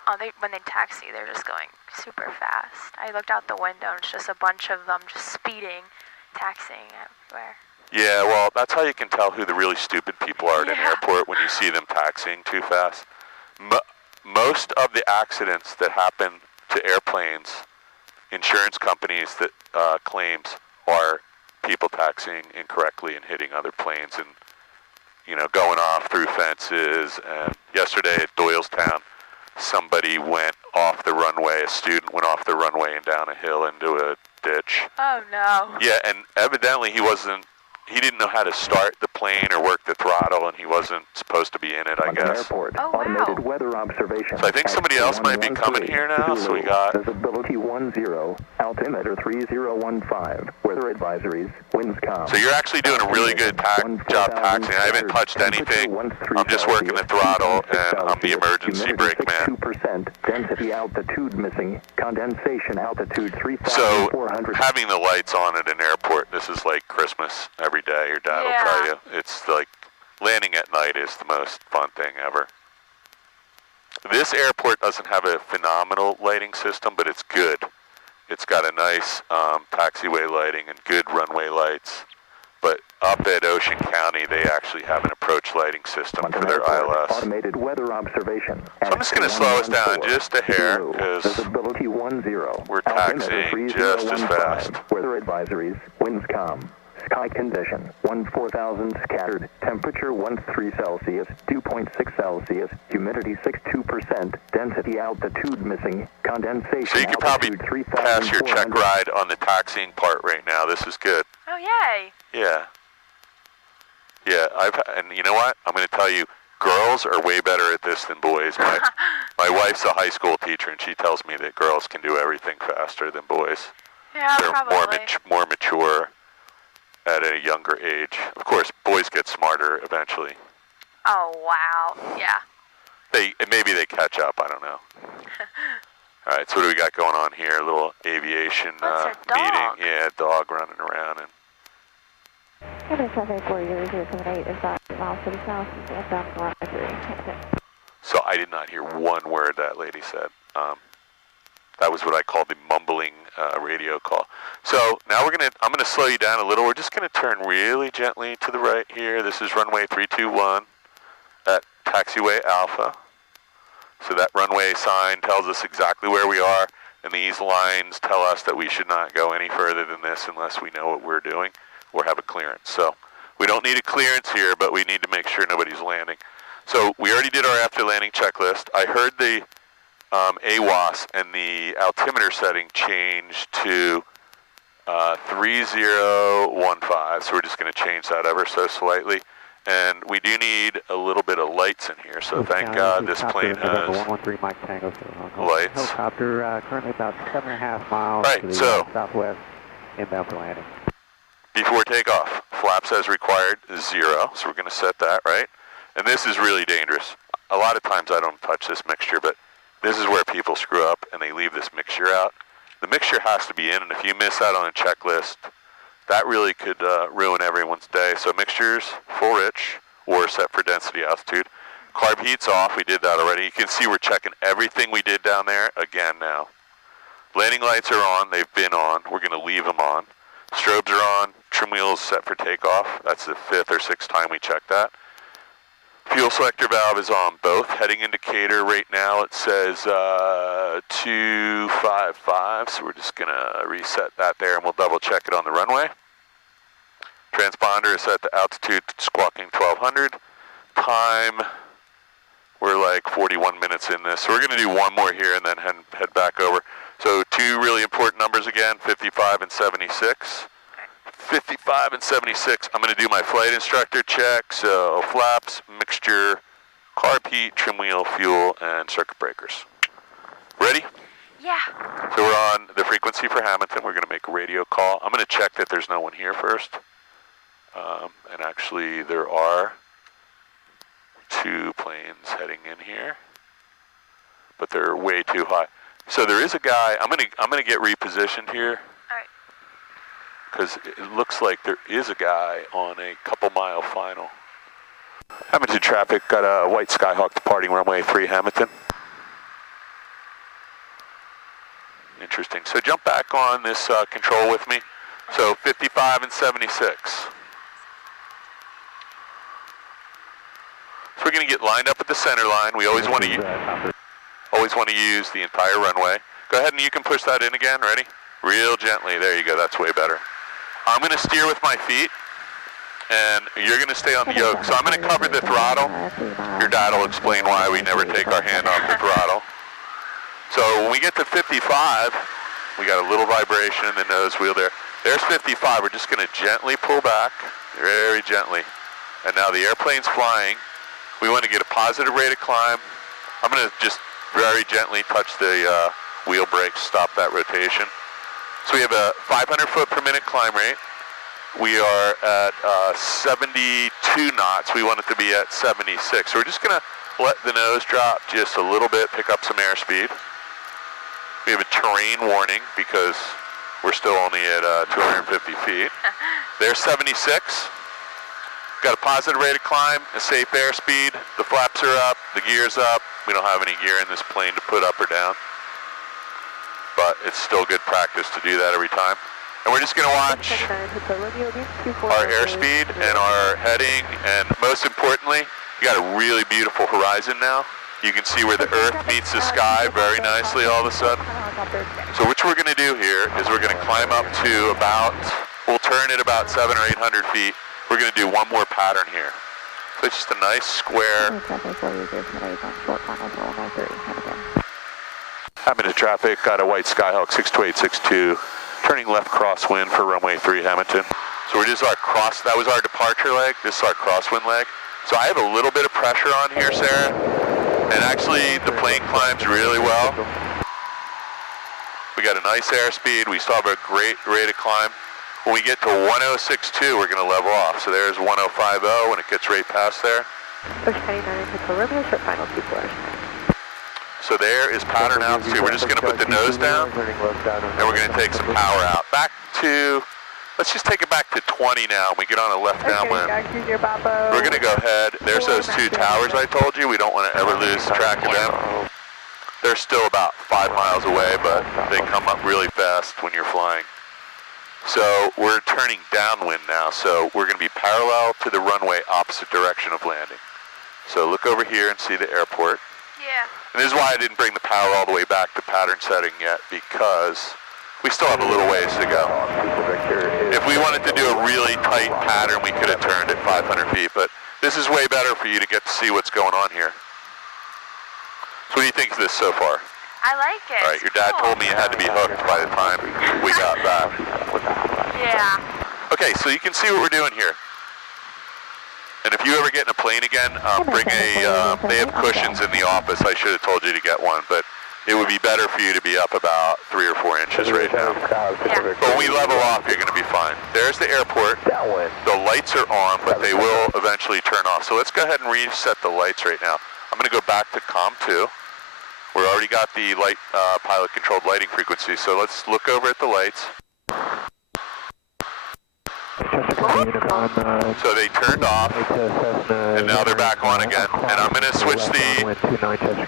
Oh, when they taxi, they're just going super fast. I looked out the window and it's just a bunch of them just speeding, taxiing everywhere. Yeah, well, that's how you can tell who the really stupid people are at an airport when you see them taxiing too fast. Most of the accidents that happen to airplanes, insurance companies that claims are people taxiing incorrectly and hitting other planes and, you know, going off through fences. And yesterday at Doylestown, somebody went off the runway, a student went off the runway and down a hill into a ditch. Oh no. Yeah, and evidently he didn't know how to start the plane or work the throttle, and he wasn't supposed to be in it, I guess. Airport. Oh, wow. Automated weather observation. So I think somebody else might be coming here now, so we got... Visibility 10, altimeter 3015. Weather advisories, winds calm. So you're actually doing a really good job taxiing. I haven't touched anything. I'm just working the throttle, and I'm the emergency brake man. 2%, density altitude missing, condensation altitude So 3,400. having the lights on at an airport, this is like Christmas every day, your dad will tell you. It's like landing at night is the most fun thing ever. This airport doesn't have a phenomenal lighting system, but it's good. It's got a nice taxiway lighting and good runway lights. But up at Ocean County, they actually have an approach lighting system for their ILS. Automated weather observation. So I'm just going to slow us down just a hair, because Visibility 10. we're taxiing just as fast. Weather advisories, winds calm. Sky condition, 14,000 scattered, temperature 13 Celsius, dew point 6 Celsius, humidity 62%, density altitude missing, condensation So you can probably altitude pass your check 3,400. ride on the taxiing part right now. This is good. Oh, yay. Yeah. Yeah, and you know what? I'm going to tell you, girls are way better at this than boys. My wife's a high school teacher, and she tells me that girls can do everything faster than boys. Yeah, They're probably. more mature at a younger age. Of course, boys get smarter eventually. Oh, wow. Yeah. Maybe they catch up, I don't know. All right, so what do we got going on here? A little aviation What's a dog? meeting. Yeah, dog running around. And Cabin traffic 40078 is about miles to the south, southbound for runway 3. so I did not hear one word that lady said. That was what I call the mumbling radio call. So now I'm gonna slow you down a little. We're just gonna turn really gently to the right here. This is runway 321 at taxiway Alpha. So that runway sign tells us exactly where we are, and these lines tell us that we should not go any further than this unless we know what we're doing or have a clearance. So we don't need a clearance here, but we need to make sure nobody's landing. So we already did our after landing checklist. I heard the AWAS and the altimeter setting changed to 3015, so we're just going to change that ever so slightly. And we do need a little bit of lights in here, so thank God this plane has 113 Mike Tango, lights. helicopter currently about 7.5 miles Right, to the so southwest, inbound for landing. before takeoff, flaps as required is 0, so we're going to set that, right? And this is really dangerous. A lot of times I don't touch this mixture, but this is where people screw up and they leave this mixture out. The mixture has to be in, and if you miss out on a checklist, that really could ruin everyone's day. So mixtures, full rich, or set for density altitude. Carb heat's off, we did that already. You can see we're checking everything we did down there again now. Landing lights are on, they've been on, we're gonna leave them on. Strobes are on, trim wheels set for takeoff. That's the 5th or 6th time we checked that. Fuel selector valve is on both. Heading indicator right now, it says 255, so we're just gonna reset that there and we'll double check it on the runway. Transponder is set to altitude squawking 1200. Time, we're like 41 minutes in this, so we're gonna do one more here and then head back over. So 2 really important numbers again, 55 and 76. 55 and 76, I'm going to do my flight instructor check, so flaps, mixture, carb heat, trim wheel, fuel, and circuit breakers. Ready? Yeah. So we're on the frequency for Hamilton. We're going to make a radio call. I'm going to check that there's no one here first. And actually there are 2 planes heading in here, but they're way too high. So there is a guy, I'm going to get repositioned here. Because it looks like there is a guy on a couple-mile final. Hamilton traffic, got a white Skyhawk departing runway 3 Hamilton. Interesting. So jump back on this control with me. So 55 and 76. So we're going to get lined up at the center line. We always want to use the entire runway. Go ahead and you can push that in again. Ready? Real gently. There you go. That's way better. I'm going to steer with my feet, and you're going to stay on the yoke. So I'm going to cover the throttle. Your dad will explain why we never take our hand off the throttle. So when we get to 55, We got a little vibration in the nose wheel there. There's 55. We're just going to gently pull back, very gently. And now the airplane's flying. We want to get a positive rate of climb. I'm going to just very gently touch the wheel brakes, stop that rotation. So we have a 500 foot per minute climb rate. We are at 72 knots. We want it to be at 76. So we're just going to let the nose drop just a little bit, pick up some airspeed. We have a terrain warning because we're still only at 250 feet. There's 76. Got a positive rate of climb, a safe airspeed. The flaps are up, the gear's up. We don't have any gear in this plane to put up or down. But it's still good practice to do that every time. And we're just going to watch our airspeed and our heading, and most importantly, you got a really beautiful horizon now. You can see where the earth meets the sky very nicely all of a sudden. So what we're going to do here is we're going to climb up to about, we'll turn at about 700 or 800 feet. We're going to do one more pattern here. So it's just a nice square. Hamilton traffic, got a white Skyhawk 62862, turning left crosswind for runway 3 Hamilton. So we're just our cross, that was our departure leg, this is our crosswind leg. So I have a little bit of pressure on here, Sarah, and actually the plane climbs really well. We got a nice airspeed, we still have a great rate of climb. When we get to 1062, we're going to level off. So there's 1050 when it gets right past there. So there is pattern altitude. We're just going to put the nose down, and we're going to take some power out. Back to, let's just take it back to 20 now. We get on a left downwind. We're going to go ahead. There's those two towers I told you. We don't want to ever lose track of them. They're still about 5 miles away, but they come up really fast when you're flying. So we're turning downwind now, so we're going to be parallel to the runway, opposite direction of landing. So look over here and see the airport. Yeah. And this is why I didn't bring the power all the way back to pattern setting yet, because we still have a little ways to go. If we wanted to do a really tight pattern, we could have turned at 500 feet, but this is way better for you to get to see what's going on here. So what do you think of this so far? I like it. All right, your dad told me you had to be hooked by the time we got back. Yeah. Okay, so you can see what we're doing here. And if you ever get in a plane again, bring a, they have cushions in the office. I should have told you to get one, but it would be better for you to be up about 3 or 4 inches right now. Yeah. But when we level off, you're going to be fine. There's the airport. The lights are on, but they will eventually turn off. So let's go ahead and reset the lights right now. I'm going to go back to COM 2. We already got the light pilot-controlled lighting frequency, so let's look over at the lights. So they turned off, and now they're back on again. And I'm going to switch the,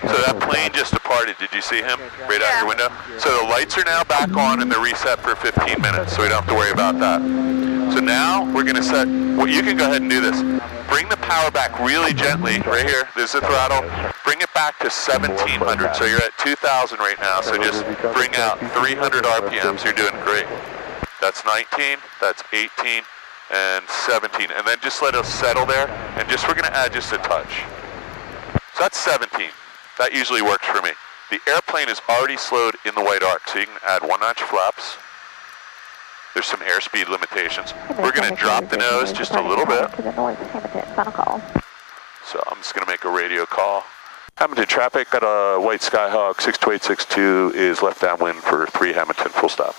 so that plane just departed. Did you see him right out your window? So the lights are now back on, and they're reset for 15 minutes, so we don't have to worry about that. So now we're going to set, well, you can go ahead and do this. Bring the power back really gently, right here, there's the throttle. Bring it back to 1700, so you're at 2000 right now, so just bring out 300 RPMs, you're doing great. That's 19, that's 18, and 17, and then just let us settle there, and just, we're gonna add just a touch. So that's 17, that usually works for me. The airplane is already slowed in the white arc, so you can add 1 notch flaps. There's some airspeed limitations. We're going to drop the nose just a little bit. So I'm just going to make a radio call. Hamilton traffic, got a white Skyhawk 62862 is left downwind for 3 Hamilton, full stop.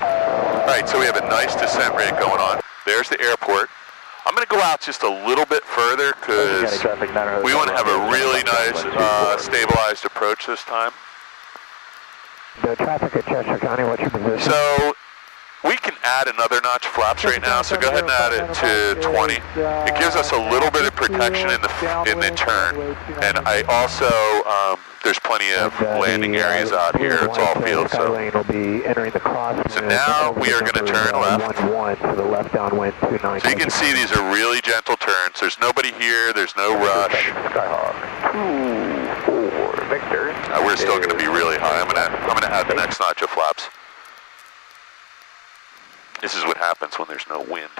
All right, so we have a nice descent rate going on. There's the airport. I'm going to go out just a little bit further because we want to have a really nice stabilized approach this time. The traffic at Chester County, what's your position? So we can add another notch flaps right now, so go ahead and add it to 20. It gives us a little bit of protection in the turn, and I also, there's plenty of landing areas out here, it's all field, so now we are going to turn left. So you can see these are really gentle turns, there's nobody here, there's no rush. We're still going to be really high, I'm going to add the next notch of flaps. This is what happens when there's no wind.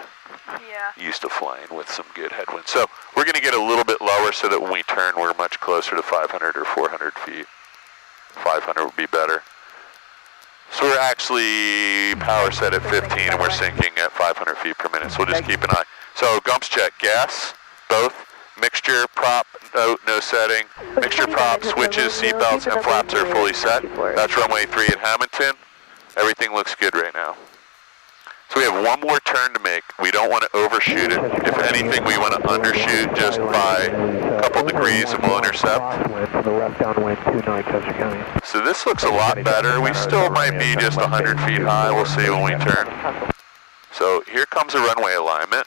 Yeah. Used to flying with some good headwind. So we're going to get a little bit lower so that when we turn, we're much closer to 500 or 400 feet. 500 would be better. So we're actually power set at 15 and we're sinking at 500 feet per minute. So we'll just keep an eye. So gumps check, gas, both, mixture, prop, no setting, mixture, prop, switches, seatbelts, and flaps are fully set. That's runway 3 at Hamilton. Everything looks good right now. So we have one more turn to make. We don't want to overshoot it. If anything, we want to undershoot just by a couple degrees and we'll intercept. So this looks a lot better. We still might be just 100 feet high. We'll see when we turn. So here comes a runway alignment.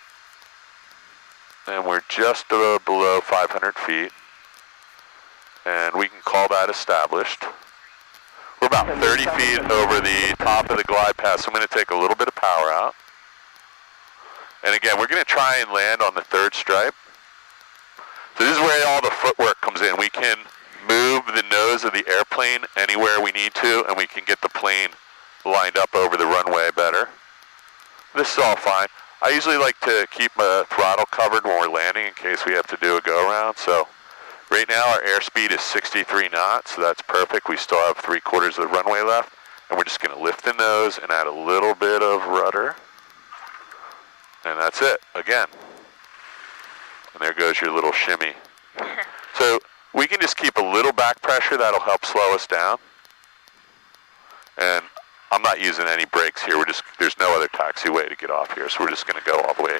And we're just below 500 feet. And we can call that established. We're about 30 feet over the top of the glide path, so I'm going to take a little bit of power out. And again, we're going to try and land on the third stripe. So this is where all the footwork comes in. We can move the nose of the airplane anywhere we need to, and we can get the plane lined up over the runway better. This is all fine. I usually like to keep my throttle covered when we're landing in case we have to do a go-around. So right now our airspeed is 63 knots, so that's perfect. We still have 3/4 of the runway left, and we're just going to lift the nose and add a little bit of rudder. And that's it, again. And there goes your little shimmy. So we can just keep a little back pressure, that'll help slow us down. And I'm not using any brakes here, there's no other taxiway to get off here, so we're just going to go all the way.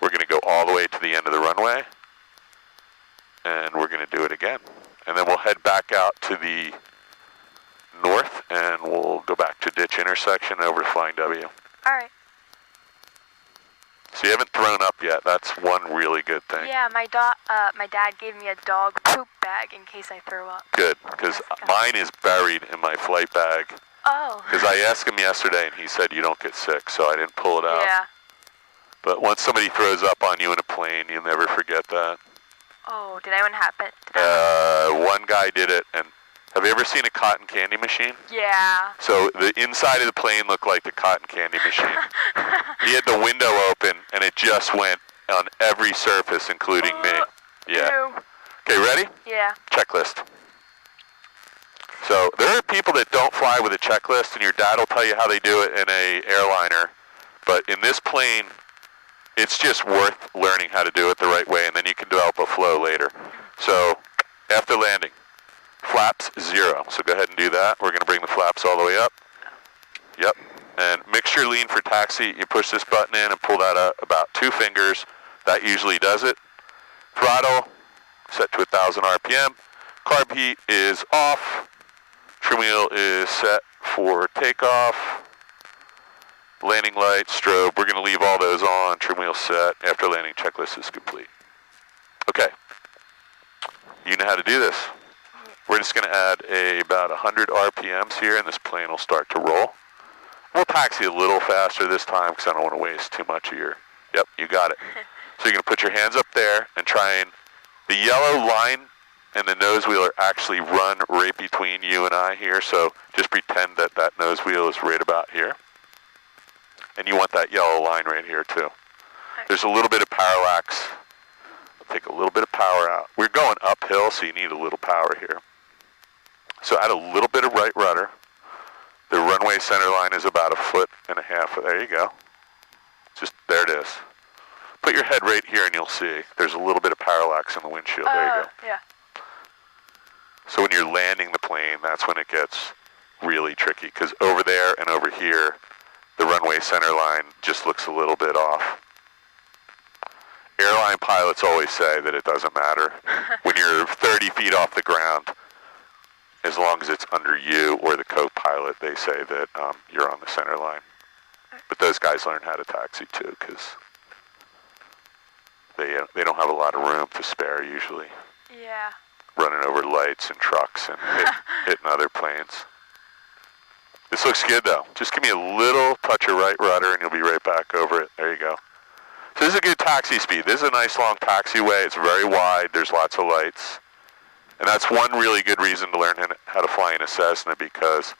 We're going to go all the way to the end of the runway. And we're going to do it again. And then we'll head back out to the north, and we'll go back to ditch intersection over to Flying W. All right. So you haven't thrown up yet. That's one really good thing. Yeah, my dad gave me a dog poop bag in case I throw up. Good, because mine is buried in my flight bag. Oh. Because I asked him yesterday, and he said you don't get sick, so I didn't pull it out. Yeah. But once somebody throws up on you in a plane, you'll never forget that. Oh, did anyone happen? One guy did it, and have you ever seen a cotton candy machine? Yeah. So the inside of the plane looked like the cotton candy machine. He had the window open, and it just went on every surface, including me. Yeah. Ew. Okay, ready? Yeah. Checklist. So there are people that don't fly with a checklist, and your dad will tell you how they do it in a airliner. But in this plane, it's just worth learning how to do it the right way, and then you can develop a flow later. So after landing, flaps 0. So go ahead and do that. We're going to bring the flaps all the way up. Yep. And mixture lean for taxi. You push this button in and pull that up about 2 fingers. That usually does it. Throttle set to 1,000 RPM. Carb heat is off. Trim wheel is set for takeoff. Landing lights, strobe, we're going to leave all those on. Trim wheel set. After landing, checklist is complete. Okay. You know how to do this. We're just going to add about 100 RPMs here, and this plane will start to roll. We'll taxi a little faster this time because I don't want to waste too much of your... Yep, you got it. So you're going to put your hands up there and try and... The yellow line and the nose wheel are actually run right between you and I here, so just pretend that that nose wheel is right about here. And you want that yellow line right here too. There's a little bit of parallax. I'll take a little bit of power out. We're going uphill, so you need a little power here. So add a little bit of right rudder. The runway center line is about 1.5 feet. There you go. Just, there it is. Put your head right here and you'll see there's a little bit of parallax in the windshield. There you go. Yeah. So when you're landing the plane, that's when it gets really tricky, because over there and over here, the runway center line just looks a little bit off. Airline pilots always say that it doesn't matter. When you're 30 feet off the ground, as long as it's under you or the co-pilot, they say that you're on the center line. But those guys learn how to taxi too, because they don't have a lot of room to spare usually. Yeah. Running over lights and trucks and hitting other planes. This looks good though. Just give me a little touch of right rudder and you'll be right back over it. There you go. So this is a good taxi speed. This is a nice long taxiway. It's very wide. There's lots of lights. And that's one really good reason to learn how to fly in a Cessna, because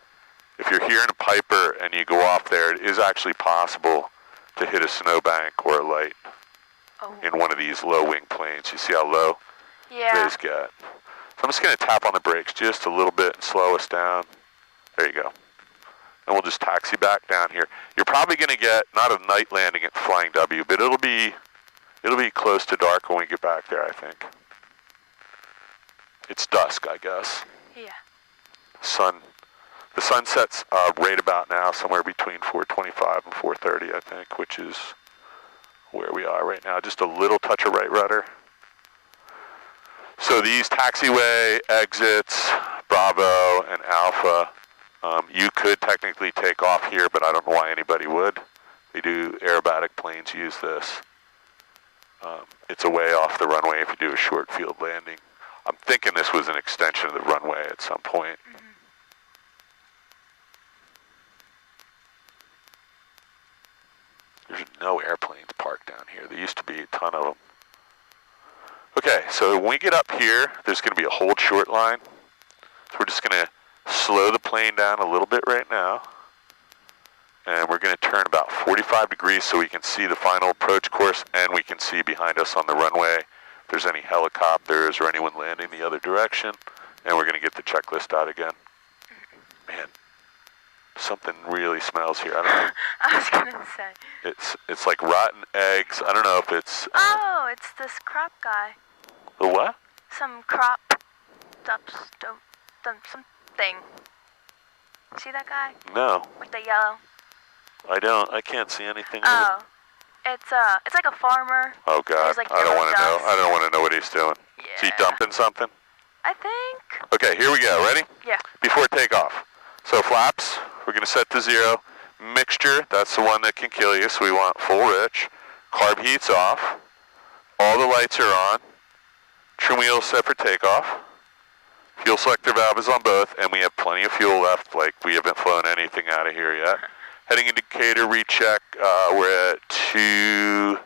if you're here in a Piper and you go off there, it is actually possible to hit a snowbank or a light in one of these low wing planes. You see how low these get? So I'm just going to tap on the brakes just a little bit and slow us down. There you go. and we'll just taxi back down here. You're probably going to get, not a night landing at Flying W, but it'll be close to dark when we get back there, I think. It's dusk, I guess. Yeah. The sun sets right about now, somewhere between 4:25 and 4:30, I think, which is where we are right now. Just a little touch of right rudder. So these taxiway exits, Bravo and Alpha, you could technically take off here, but I don't know why anybody would. They do, aerobatic planes use this. It's a way off the runway if you do a short field landing. I'm thinking this was an extension of the runway at some point. There's no airplanes parked down here. There used to be a ton of them. Okay, so when we get up here, there's going to be a hold short line. So we're just going to slow the plane down a little bit right now. And we're going to turn about 45 degrees so we can see the final approach course, and we can see behind us on the runway if there's any helicopters or anyone landing the other direction. And we're going to get the checklist out again. Man, something really smells here. I don't know. I was going to say. It's like rotten eggs. I don't know if it's... Oh, it's this crop guy. The what? Some crop something. See that guy? No. With the yellow? I can't see anything. Oh. It's like a farmer. Oh God, Like I don't want to know. dust. I don't want to know what he's doing. Yeah. Is he dumping something? I think. Okay, here we go. Ready? Yeah. Before takeoff. So flaps, we're going to set to 0. Mixture, that's the one that can kill you, so we want full rich. Carb heat's off. All the lights are on. Trim wheels set for takeoff. Fuel selector valve is on both, and we have plenty of fuel left, like we haven't flown anything out of here yet. Heading indicator recheck, we're at 280,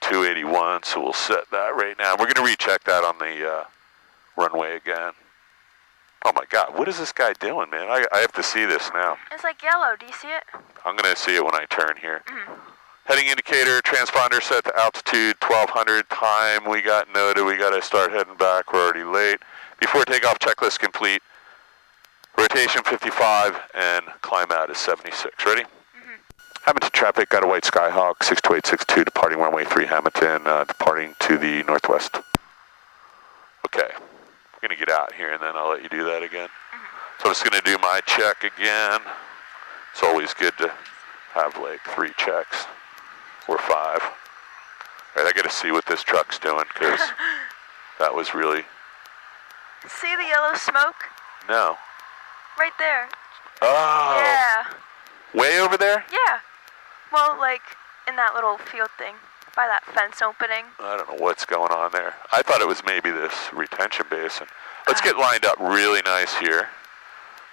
281, so we'll set that right now. We're going to recheck that on the runway again. Oh my God, what is this guy doing, man? I have to see this now. It's like yellow. Do you see it? I'm going to see it when I turn here. Heading indicator, transponder set to altitude 1200. Time we got noted. We got to start heading back. We're already late. Before takeoff, checklist complete. Rotation 55 and climb out is 76. Ready? Hamilton traffic, got a white Skyhawk 62862 departing runway 3 Hamilton, departing to the northwest. Okay, we're going to get out here and then I'll let you do that again. So I'm just going to do my check again. It's always good to have like 3 checks or 5. All right, I got to see what this truck's doing because that was really... See the yellow smoke? No. Right there. Oh. Yeah. Way over there? Yeah. Well, like, in that little field thing, by that fence opening. I don't know what's going on there. I thought it was maybe this retention basin. Let's get lined up really nice here.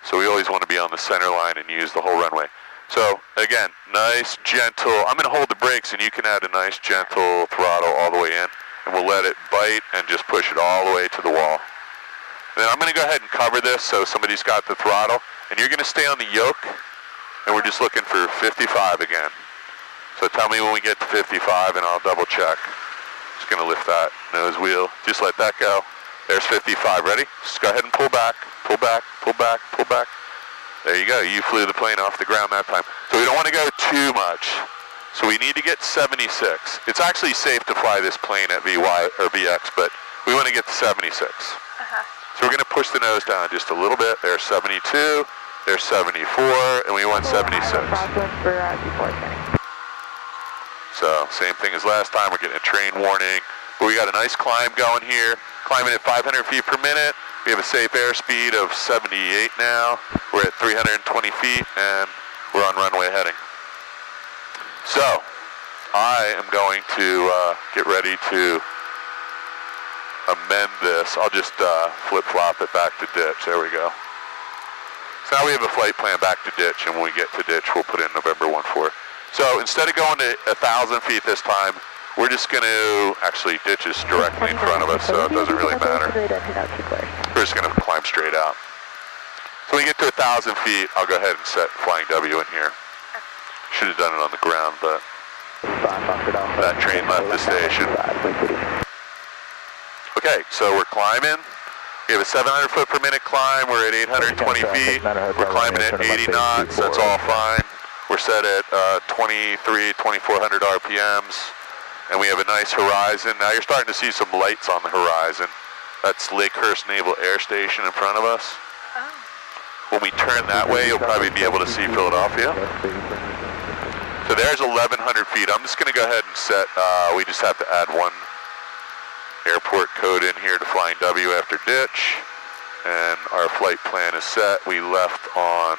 So we always want to be on the center line and use the whole runway. So, again, nice, gentle. I'm going to hold the brakes, and you can add a nice, gentle throttle all the way in, and we'll let it bite and just push it all the way to the wall. And then I'm going to go ahead and cover this so somebody's got the throttle, and you're going to stay on the yoke, and we're just looking for 55 again. So tell me when we get to 55, and I'll double check. Just going to lift that nose wheel. Just let that go. There's 55. Ready? Just go ahead and pull back, pull back, pull back, pull back. There you go. You flew the plane off the ground that time. So we don't want to go too much. So we need to get 76. It's actually safe to fly this plane at VY or VX, but we want to get to 76. So we're going to push the nose down just a little bit. There's 72, there's 74, and we want 76. So same thing as last time. We're getting a train warning. But we got a nice climb going here. Climbing at 500 feet per minute. We have a safe airspeed of 78 now. We're at 320 feet, and we're on runway heading. So I am going to get ready to amend this. I'll just flip-flop it back to ditch. There we go. So now we have a flight plan back to ditch, and when we get to ditch, we'll put in November 14. So instead of going to 1,000 feet this time, we're just going to, actually, ditch is directly in front of us, so it doesn't really matter. We're just going to climb straight out. So when we get to 1,000 feet, I'll go ahead and set Flying W in here. Should have done it on the ground, but that train left the station. Okay, so we're climbing. We have a 700 foot per minute climb. We're at 820 feet. We're climbing at 80 knots. That's all fine. We're set at 2,400 RPMs. And we have a nice horizon. Now you're starting to see some lights on the horizon. That's Lakehurst Naval Air Station in front of us. Oh. When we turn that way, you'll probably be able to see Philadelphia. So there's 1,100 feet. I'm just going to go ahead and set, we just have to add one airport code in here to Flying W after ditch. And our flight plan is set. We left on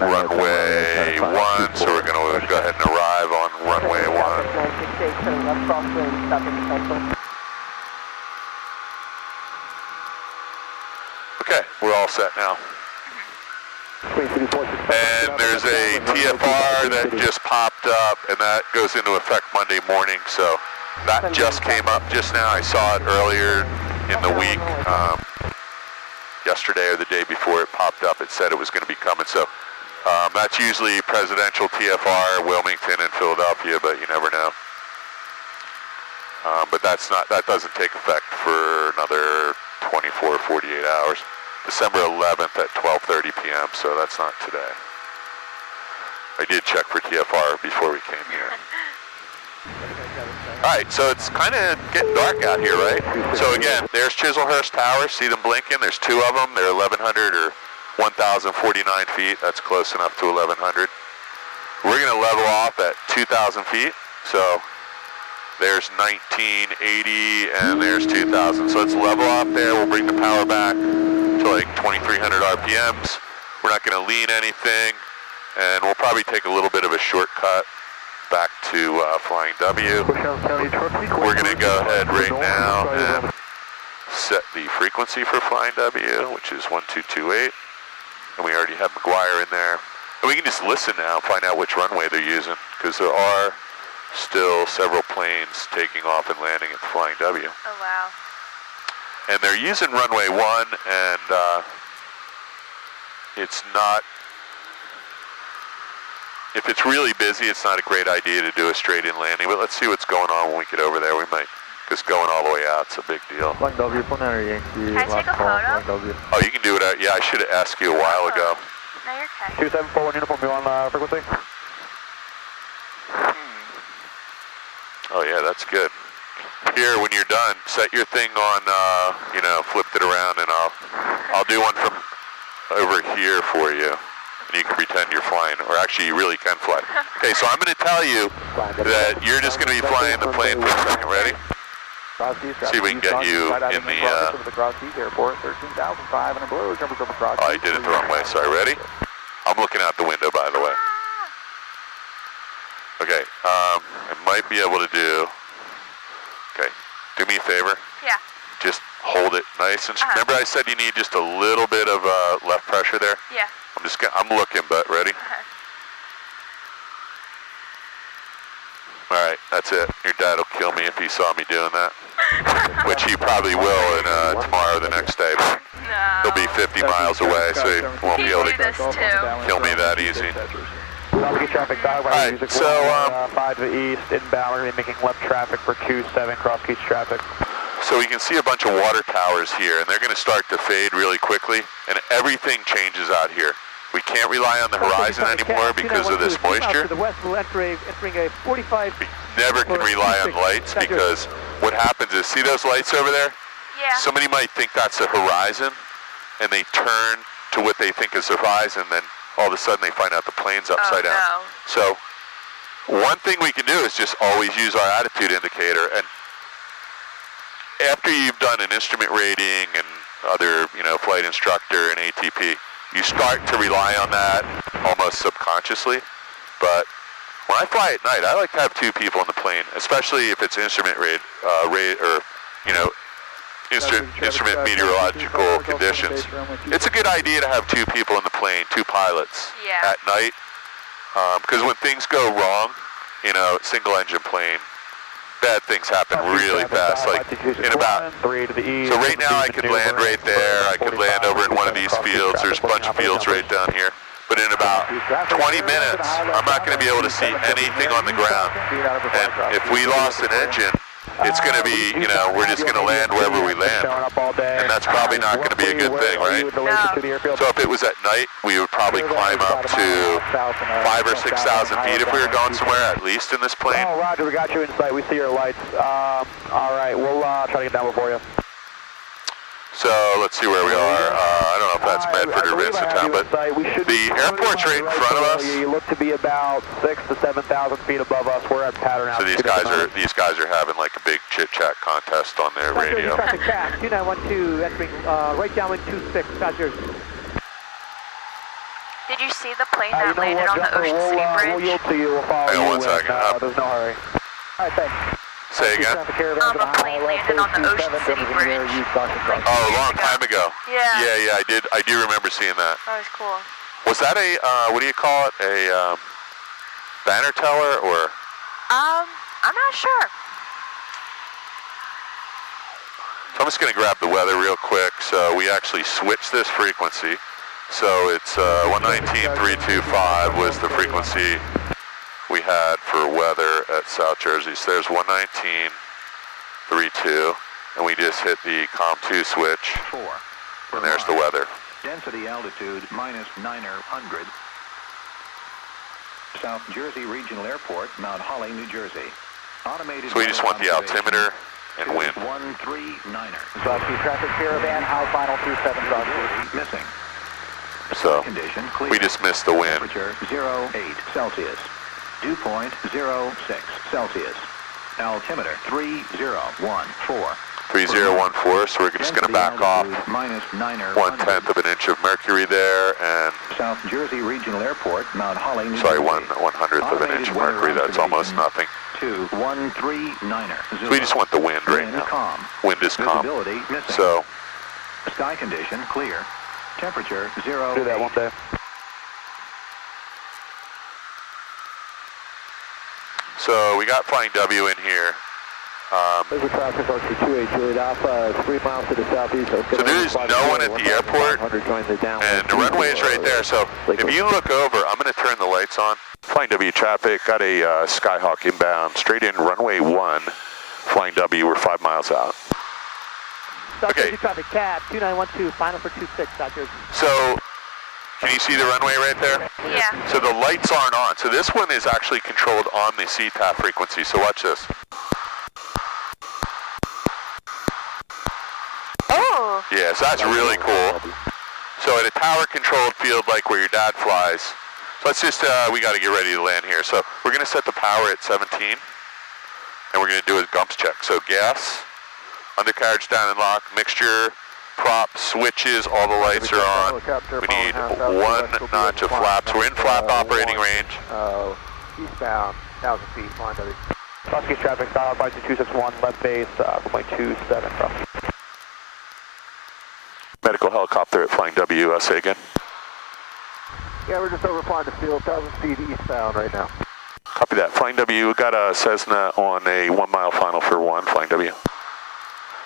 runway 1, so we're going to go ahead and arrive on runway 1. Okay, we're all set now. And there's a TFR that just popped up, and that goes into effect Monday morning, so that just came up just now. I saw it earlier in the week. Yesterday or the day before it popped up, it said it was going to be coming. So that's usually presidential TFR, Wilmington and Philadelphia, but you never know. But that doesn't take effect for another 24, 48 hours. December 11th at 12:30 p.m., so that's not today. I did check for TFR before we came here. All right, so it's kind of getting dark out here, right? So again, there's Chislehurst Tower. See them blinking? There's two of them. They're 1,100 or 1,049 feet. That's close enough to 1,100. We're going to level off at 2,000 feet. So there's 1980 and there's 2,000. So let's level off there. We'll bring the power back to like 2,300 RPMs. We're not going to lean anything, and we'll probably take a little bit of a shortcut back to Flying W. We're going to go ahead right now and set the frequency for Flying W, which is 1228. And we already have McGuire in there. And we can just listen now and find out which runway they're using, because there are still several planes taking off and landing at Flying W. Oh, wow. And they're using runway 1, and it's not, if it's really busy, it's not a great idea to do a straight-in landing, but let's see what's going on when we get over there. We might, because going all the way out, it's a big deal. Can I take a photo? Oh, you can do it. Yeah, I should have asked you a while ago. No, you're okay. 2741 uniform, you on frequency? Oh yeah, that's good. Here, when you're done, set your thing on, flipped it around, and I'll do one from over here for you. And you can pretend you're flying, or actually you really can fly. Okay, so I'm going to tell you that you're just going to be flying the plane for a second. Ready? See if we can get you in the, oh, I did it the wrong way. Sorry, ready? I'm looking out the window, by the way. Okay, I might be able to do, okay, do me a favor. Yeah. Just hold it nice and, remember I said you need just a little bit of left pressure there? Yeah. I'm looking, but ready? All right, that's it. Your dad will kill me if he saw me doing that, which he probably will tomorrow or the next day. But he'll be 50 miles away, so he won't be able to kill me that easy. Traffic, Alright, so 5 to the east, inbound, we're going to be making left traffic for 27, cross Keats traffic. So we can see a bunch of water towers here, and they're going to start to fade really quickly, and everything changes out here. We can't rely on the horizon anymore because of this moisture. We never can rely on lights, because what happens is, see those lights over there? Yeah. Somebody might think that's the horizon, and they turn to what they think is the horizon, then all of a sudden they find out the plane's upside down. No. So one thing we can do is just always use our attitude indicator, and after you've done an instrument rating and other, flight instructor and ATP, you start to rely on that almost subconsciously. But when I fly at night, I like to have two people in the plane, especially if it's instrument instrument meteorological conditions. It's a good idea to have two people in the plane, two pilots at night, because when things go wrong, single engine plane, bad things happen really fast, like in about, so right now I could land right there, I could land over in one of these fields, there's a bunch of fields right down here, but in about 20 minutes, I'm not going to be able to see anything on the ground, and if we lost an engine, it's going to be, you know, we're just going to land wherever we land. And that's probably not going to be a good thing, right? No. So if it was at night, we would probably climb up to 5,000 or 6,000 feet if we were going somewhere, at least in this plane. Oh, roger, we got you in sight. We see your lights. All right, we'll try to get down before you. So let's see where we are. I don't know if that's Medford or Vincenttown, but the airport's right in front of us. You look to be about 6,000 to 7,000 feet above us. We're at pattern So altitude. these guys are having like a big chit chat contest on their radio. Traffic cap 2912 entering right downwind 26 South Jersey. Did you see the plane that landed on the Ocean City Bridge? We'll yield to you. We'll follow Hang on you one second. there's no hurry. All right, thanks. Say again? A plane landed on the Ocean City Bridge. Like, Oh, a long time ago. Yeah. Yeah, I do remember seeing that. That was cool. Was that a, what do you call it, a banner teller or? I'm not sure. So I'm just going to grab the weather real quick. So we actually switched this frequency. So it's 119.325 was the frequency we had for weather at South Jersey. So there's 119.32, and we just hit the COM2 switch, and there's the weather. Density altitude minus 900. South Jersey Regional Airport, Mount Holly, New Jersey. Automated. So we just want the altimeter and wind. 139er. Southwest traffic caravan, high final 27 South Jersey. Missing. So Condition clear. we just missed the wind. Temperature 08 Celsius. Dew point 06 Celsius. Altimeter 3014. 3014, so we're just going to back off minus 900. 1/10 of an inch of mercury there, and South Jersey Regional Airport, Mount Holly, New sorry, Jersey. 1/100th of an inch of mercury. That's almost nothing. 2139er. So we just want the wind right now. Calm. Wind is calm. Visibility missing. So Sky condition clear. Temperature 0. Do that one day. So we got Flying W in here. River traffic on 28 Juliet Alpha, 3 miles to the southeast. So there's no one at the airport, and the runway is right there. So if you look over, I'm going to turn the lights on. Flying W traffic, got a Skyhawk inbound, straight in runway 1. Flying W, we're 5 miles out. South Okay. Jersey traffic cab 2912, final for 26 South Jersey. So can you see the runway right there? Yeah. So the lights aren't on. So this one is actually controlled on the CTAF frequency. So watch this. Oh. Yeah, so that's really cool. So at a tower-controlled field like where your dad flies, so let's just, we got to get ready to land here. So we're going to set the power at 17, and we're going to do a gumps check. So gas, undercarriage down and lock, mixture, prop, switches, all the lights are on. We need 1 notch of flaps. We're in flap operating range. Eastbound, 1,000 feet, flying W. Southgate traffic, solid by 261, left base, 4.27 roughly. Medical helicopter at Flying W, say again. Yeah, we're just over flying the field, 1,000 feet eastbound right now. Copy that. Flying W, we got a Cessna on a 1 mile final for 1, Flying W.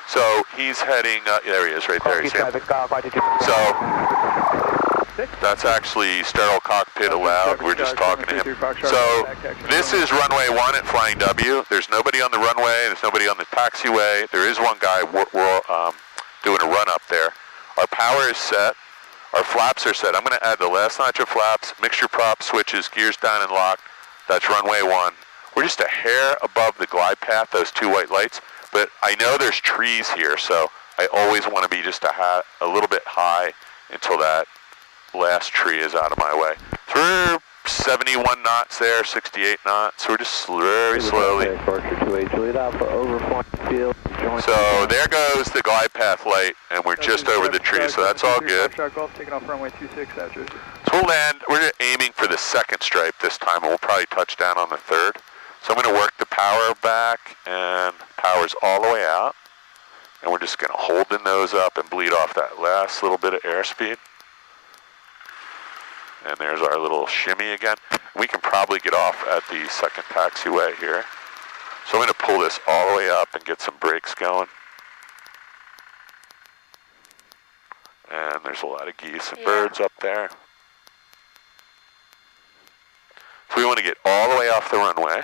So he's heading, there he is, right there. You see him? So that's actually sterile cockpit allowed. We're just talking to him. So this is runway 1 at Flying W. There's nobody on the runway. There's nobody on the taxiway. There is one guy doing a run up there. Our power is set. Our flaps are set. I'm going to add the last notch of flaps, mixture prop, switches, gears down and locked. That's runway 1. We're just a hair above the glide path, those 2 white lights. But I know there's trees here, so I always want to be just a little bit high until that last tree is out of my way. So we're 71 knots there, 68 knots. So we're just very slowly. So there goes the glide path light, and we're just over the tree, so that's all good. Taking off runway 26 South Jersey. So we'll land, we're aiming for the 2nd stripe this time, and we'll probably touch down on the 3rd. So I'm going to work the power back, and power's all the way out. And we're just going to hold the nose up and bleed off that last little bit of airspeed. And there's our little shimmy again. We can probably get off at the 2nd taxiway here. So I'm going to pull this all the way up and get some brakes going. And there's a lot of geese and birds up there. So we want to get all the way off the runway.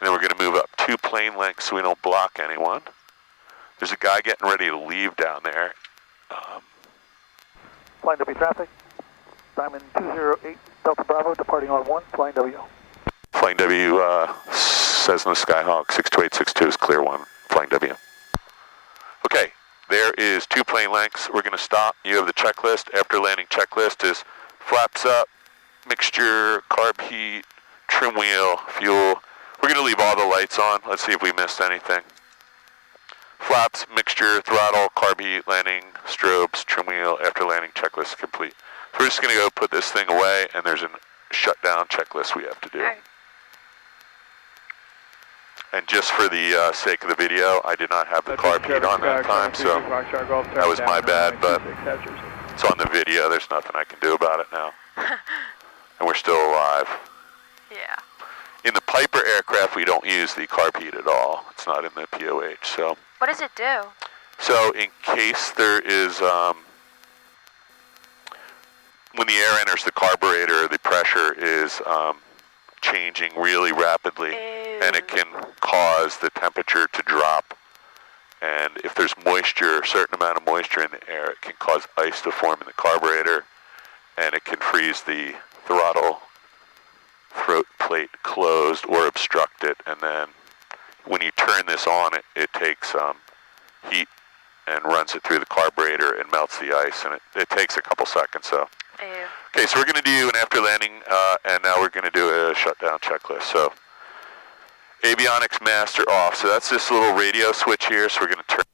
And then we're going to move up 2 plane lengths so we don't block anyone. There's a guy getting ready to leave down there. Flying W traffic. Diamond 208 Delta Bravo, departing on 1, flying W. Flying W, Cessna Skyhawk 62862 is clear 1, flying W. Okay, there is 2 plane lengths. We're going to stop. You have the checklist. After landing checklist is flaps up, mixture, carb heat, trim wheel, fuel. We're going to leave all the lights on. Let's see if we missed anything. Flaps, mixture, throttle, carb heat, landing, strobes, trim wheel, after landing checklist complete. So we're just going to go put this thing away, and there's a shutdown checklist we have to do. All right. And just for the sake of the video, I did not have the carb heat on that time, so that was my bad, but it's on the video. There's nothing I can do about it now. And we're still alive. Yeah. In the Piper aircraft, we don't use the carb heat at all. It's not in the POH, so. What does it do? So in case there is, when the air enters the carburetor, the pressure is changing really rapidly. Ew. And it can cause the temperature to drop. And if there's moisture, a certain amount of moisture in the air, it can cause ice to form in the carburetor, and it can freeze the throttle throat plate closed or obstruct it. And then when you turn this on, it takes heat and runs it through the carburetor and melts the ice, and it takes a couple seconds. So. Ew. Okay, so we're going to do an after landing, and now we're going to do a shutdown checklist. So avionics master off. So that's this little radio switch here. So we're going to turn